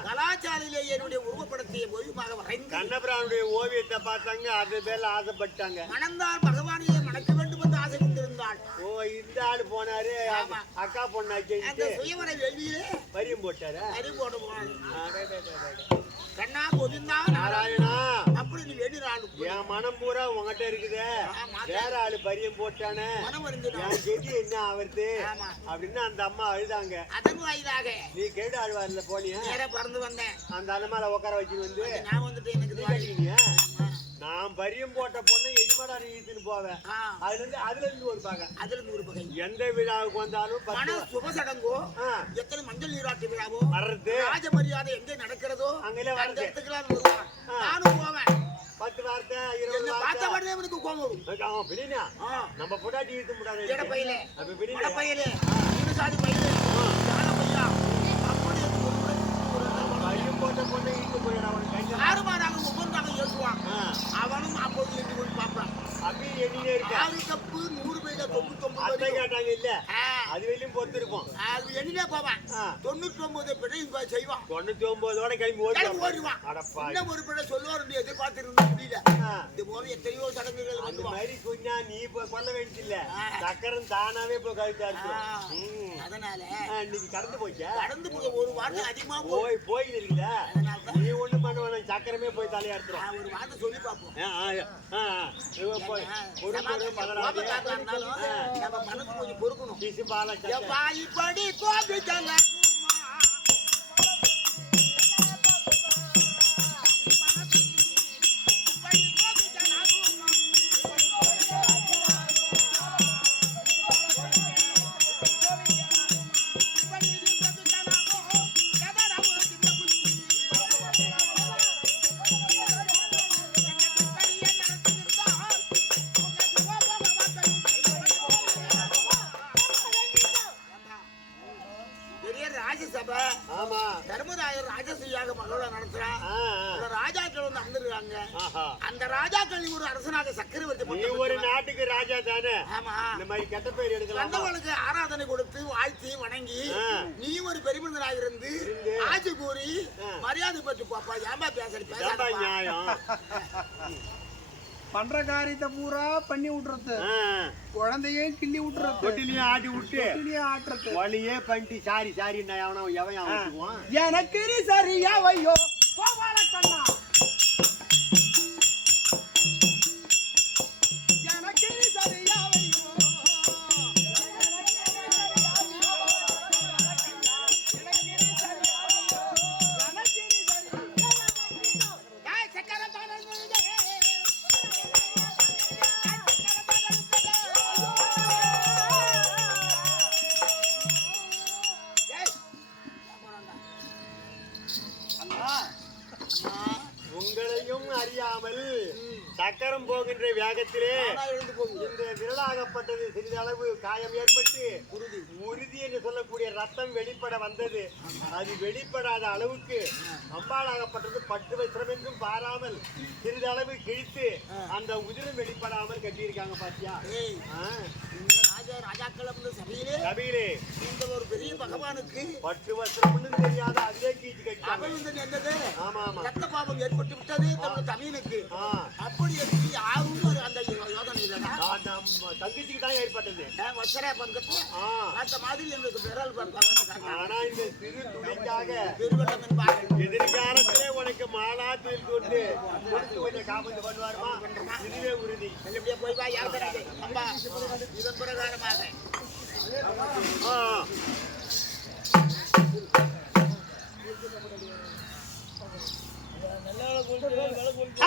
கலாச்சாரிலேயே என்னுடைய உருவப்படத்தையே ஓவியமாக வரைந்து கண்ணபிரானுடைய ஓவியத்தை பார்த்தாங்க. அது பேர்ல ஆசைப்பட்டாங்க. மணந்தால் பகவானையே மணக்க வேண்டும் என்று ஆசை கொண்டிருந்தாள். இந்த ஆளு போனாரு அக்கா பொண்ணாச்சு. அந்த சுயவரை வெள்ளியிலே பரியம் போட்டாரு. பரியம் போட போனாரு. கண்ணா கோவிந்தா நாராயணா அப்படி நீ வேண்டினாள். என் மனம் பூரா உங்ககிட்ட இருக்குதே. வேற ஆளு பரியம் போட்டானே என் கெதி என்ன ஆவறது அப்படின்னு அந்த அம்மா அழுதாங்க. அதன் வாயிலாக நீ கேடு ஆழ்வார்ல போனியா? நேரா பறந்து வந்தேன். அந்த அலமால உட்கார வச்சு வந்து நான் வந்துட்டு எனக்கு நான் பரியம் போட்ட பொண்ணு எஜமாடா இழுத்துன்னு போவேன். அதுல இருந்து ஒரு பகை. எந்த விழாவுக்கு வந்தாலும் சுப சடங்கோ எத்தனை மஞ்சள் நீராட்டு விழாவோ வர்றது ராஜ மரியாதை எங்க நடக்கிறதோ அங்கே வர்றது நானும் போவேன். 10 வார்த்தை 20 பார்த்த உடனே எனக்கு கோபம் வரும். பிரியா நம்ம பொண்டாட்டி இழுத்து முடியாது. இடப்பையிலே அப்ப பிரியா பையிலே சாதி பையிலே பரியம் போட்ட பொண்ணு இழுத்து போயிடா. அவனுக்கு ஆறுமாறாக ஒவ்வொன்றாக ஏற்றுவான். அவனும் அப்போது எண்ணி போய் பார்ப்பான். அப்படி எண்ணினே இருக்க. 6 தப்பு 100 பேர 99 கேட்டாங்க இல்ல அது வெளியும் பொறுத்திருப்போம். அது எண்ணினே போவான். 99 பிழையும் செய்வான். 99ஓட கிளம்பி ஓடிவான். இன்னும் ஒரு பிழை சொல்லுவார் எதிர்பார்த்திருந்த முடியல. இது போல எத்தனையோ சடங்குகள் அந்த மாதிரி சொன்னா நீ இப்ப கொல்ல வேண்டியதில்ல. சக்கரம் தானாவே போய் கழுத்தா இருக்கும். அதனால இன்னைக்கு கடந்து போச்சா? கடந்து ஒரு வார்த்தை அதிகமா போய் இருக்குல்ல. நீ ஒண்ணும் பண்ண வேணாம். சக்கரமே போய் தலையா எடுத்துரும். ஒரு வார்த்தை சொல்லி பார்ப்போம். நம்ம மனசு கொஞ்சம் பொறுக்கணும். இப்படி கோபிக்கலாம் தர்மராயர் ராஜசூயாக மகளோட நடத்துறான். ராஜாக்கள் வந்து அங்கிருக்காங்க. அந்த ராஜாக்கள் ஒரு அரசனாக சக்கரவர்த்தி. ஒரு நாட்டுக்கு ராஜா தானே. ஆமா. இந்த மாதிரி கெட்ட பேர் எடுக்கலாம். வந்தவளுக்கு ஆராதனை கொடுத்து வாழ்த்தி வணங்கி நீ ஒரு பெருமந்தனாக இருந்து ஆட்சி கூறி மரியாதை பெற்று பாப்பா. ஏமா பேச நியாயம் பண்ற காரியத்தை பூரா பண்ணி விட்டுறது. குழந்தையும் கிள்ளி விட்டுறது. தொட்டிலையும் ஆட்டி விட்டு ஆட்டுறது. வழியே பண்ணிட்டு சாரி எவன் எனக்கு சரியா வையோ கோபால கண்ணா. எனக்கு சரியா வையோ. அண்ணா தெரியாமல் சக்கரம் போகின்ற வேகத்திலே தானா எழுந்து போகும். இந்த விரலாகப்பட்டது சிறிதளவு காயம் ஏற்பட்டு உறுதி என்று சொல்லக்கூடிய ரத்தம் வெளிப்பட வந்தது. அது வெளிப்படாத அளவுக்கு அம்பாளாகப்பட்டது பட்டு வஸ்திரம் என்றும் பாராமல் சிறிதளவு கிழித்து அந்த உதிரம் வெளிப்படாமல் கட்டியிருக்காங்க பாத்தியா. ஏய், இந்த ராஜாக்கள் வந்து சபையிலே இந்த ஒரு பெரிய பகவானுக்கு பட்டு வஸ்திரம் தெரியாத அதே கீச்சு கட்டி. அவன் வந்து என்னது ஆமா ஆமா ரத்த பாவம் ஏற்பட்டு விட்டது தனது தமிழுக்கு. அப்படி எப்படி யாரும் அந்த யோசனை இல்லைனா தங்கச்சிக்கு தான் ஏற்பட்டது வசர பங்கத்து அந்த மாதிரி எங்களுக்கு விரல் பார்ப்பாங்க. ஆனா இந்த சிறு துணிக்காக பெருவெள்ளம் என்பார்கள். எதிர்காலத்திலே உனக்கு மாலாத்தில் கொண்டு கொடுத்து கொஞ்சம் காப்பந்து பண்ணுவாருமா. இதுவே உறுதி. எப்படியே போய் வா யாத்திராது அம்மா இதன் பிரகாரமாக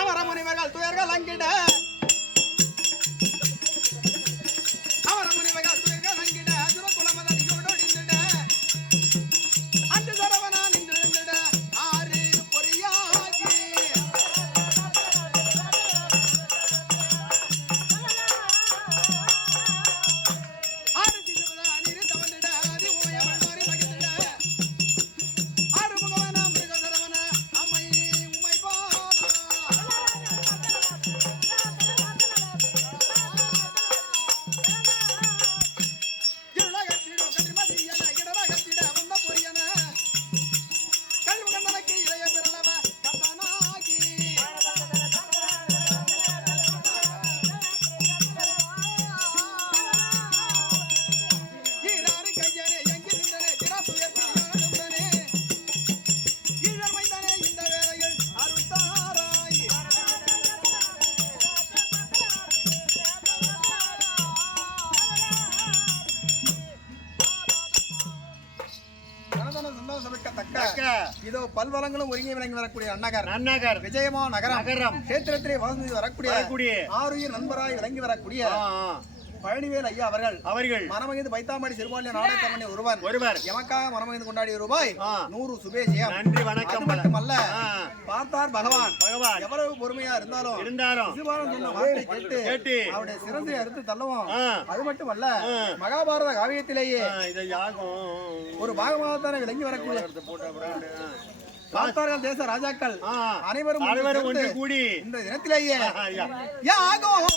அமர முனிவர்கள் துயர்கள் அங்கிட அமர முனிவர்கள் துயர்கள் அங்கிட துரகுலமத நிகழ்ந்தோடிந்திட அன்று சரவணா நின்றிருந்திட ஆறு பொறியாகி ஆறு சிசுவதா நிறுத்த வந்திட அதி உமையவள் மாறி மகிழ்ந்திட ஆறு முகவனா மிருக சரவணா அம்மை உமை பாலா இந்த வேளையில் அருள்தாராய் ஜனதன சந்தோஷமிக்கத்தக்க இதோ பல்வளங்களும் ஒருங்கி விளங்கி வரக்கூடிய அன்னகர் நன்னகர் விஜயமா நகரம் நகரம் கேத்திரத்திலே வளர்ந்து வரக்கூடிய ஆருயிர் நண்பராய் விளங்கி வரக்கூடிய பழனிவேல் ஐயா அவர்கள் மனமகிழ்ந்து பைத்தாமடி சிறுபாலிய நாடகமணி ஒருவர் எமக்காக மனமகிழ்ந்து கொண்டாடிய ரூபாய் 100 சுபேஜியம். நன்றி வணக்கம். அது மட்டுமல்ல பார்த்தார் பகவான் எவ்வளவு பொறுமையா இருந்தாலும் சிசுபாலன் சொன்ன வார்த்தை கேட்டு அவருடைய சிறந்தை அறுத்து தள்ளவும். அது மட்டுமல்ல மகாபாரத காவியத்திலேயே ஒரு பாகமாகத்தானே விளங்கி வரக்கூடிய பார்த்தார்கள் தேச ராஜாக்கள் அனைவரும் ஒன்று கூடி இந்த தினத்திலேயே யாகம்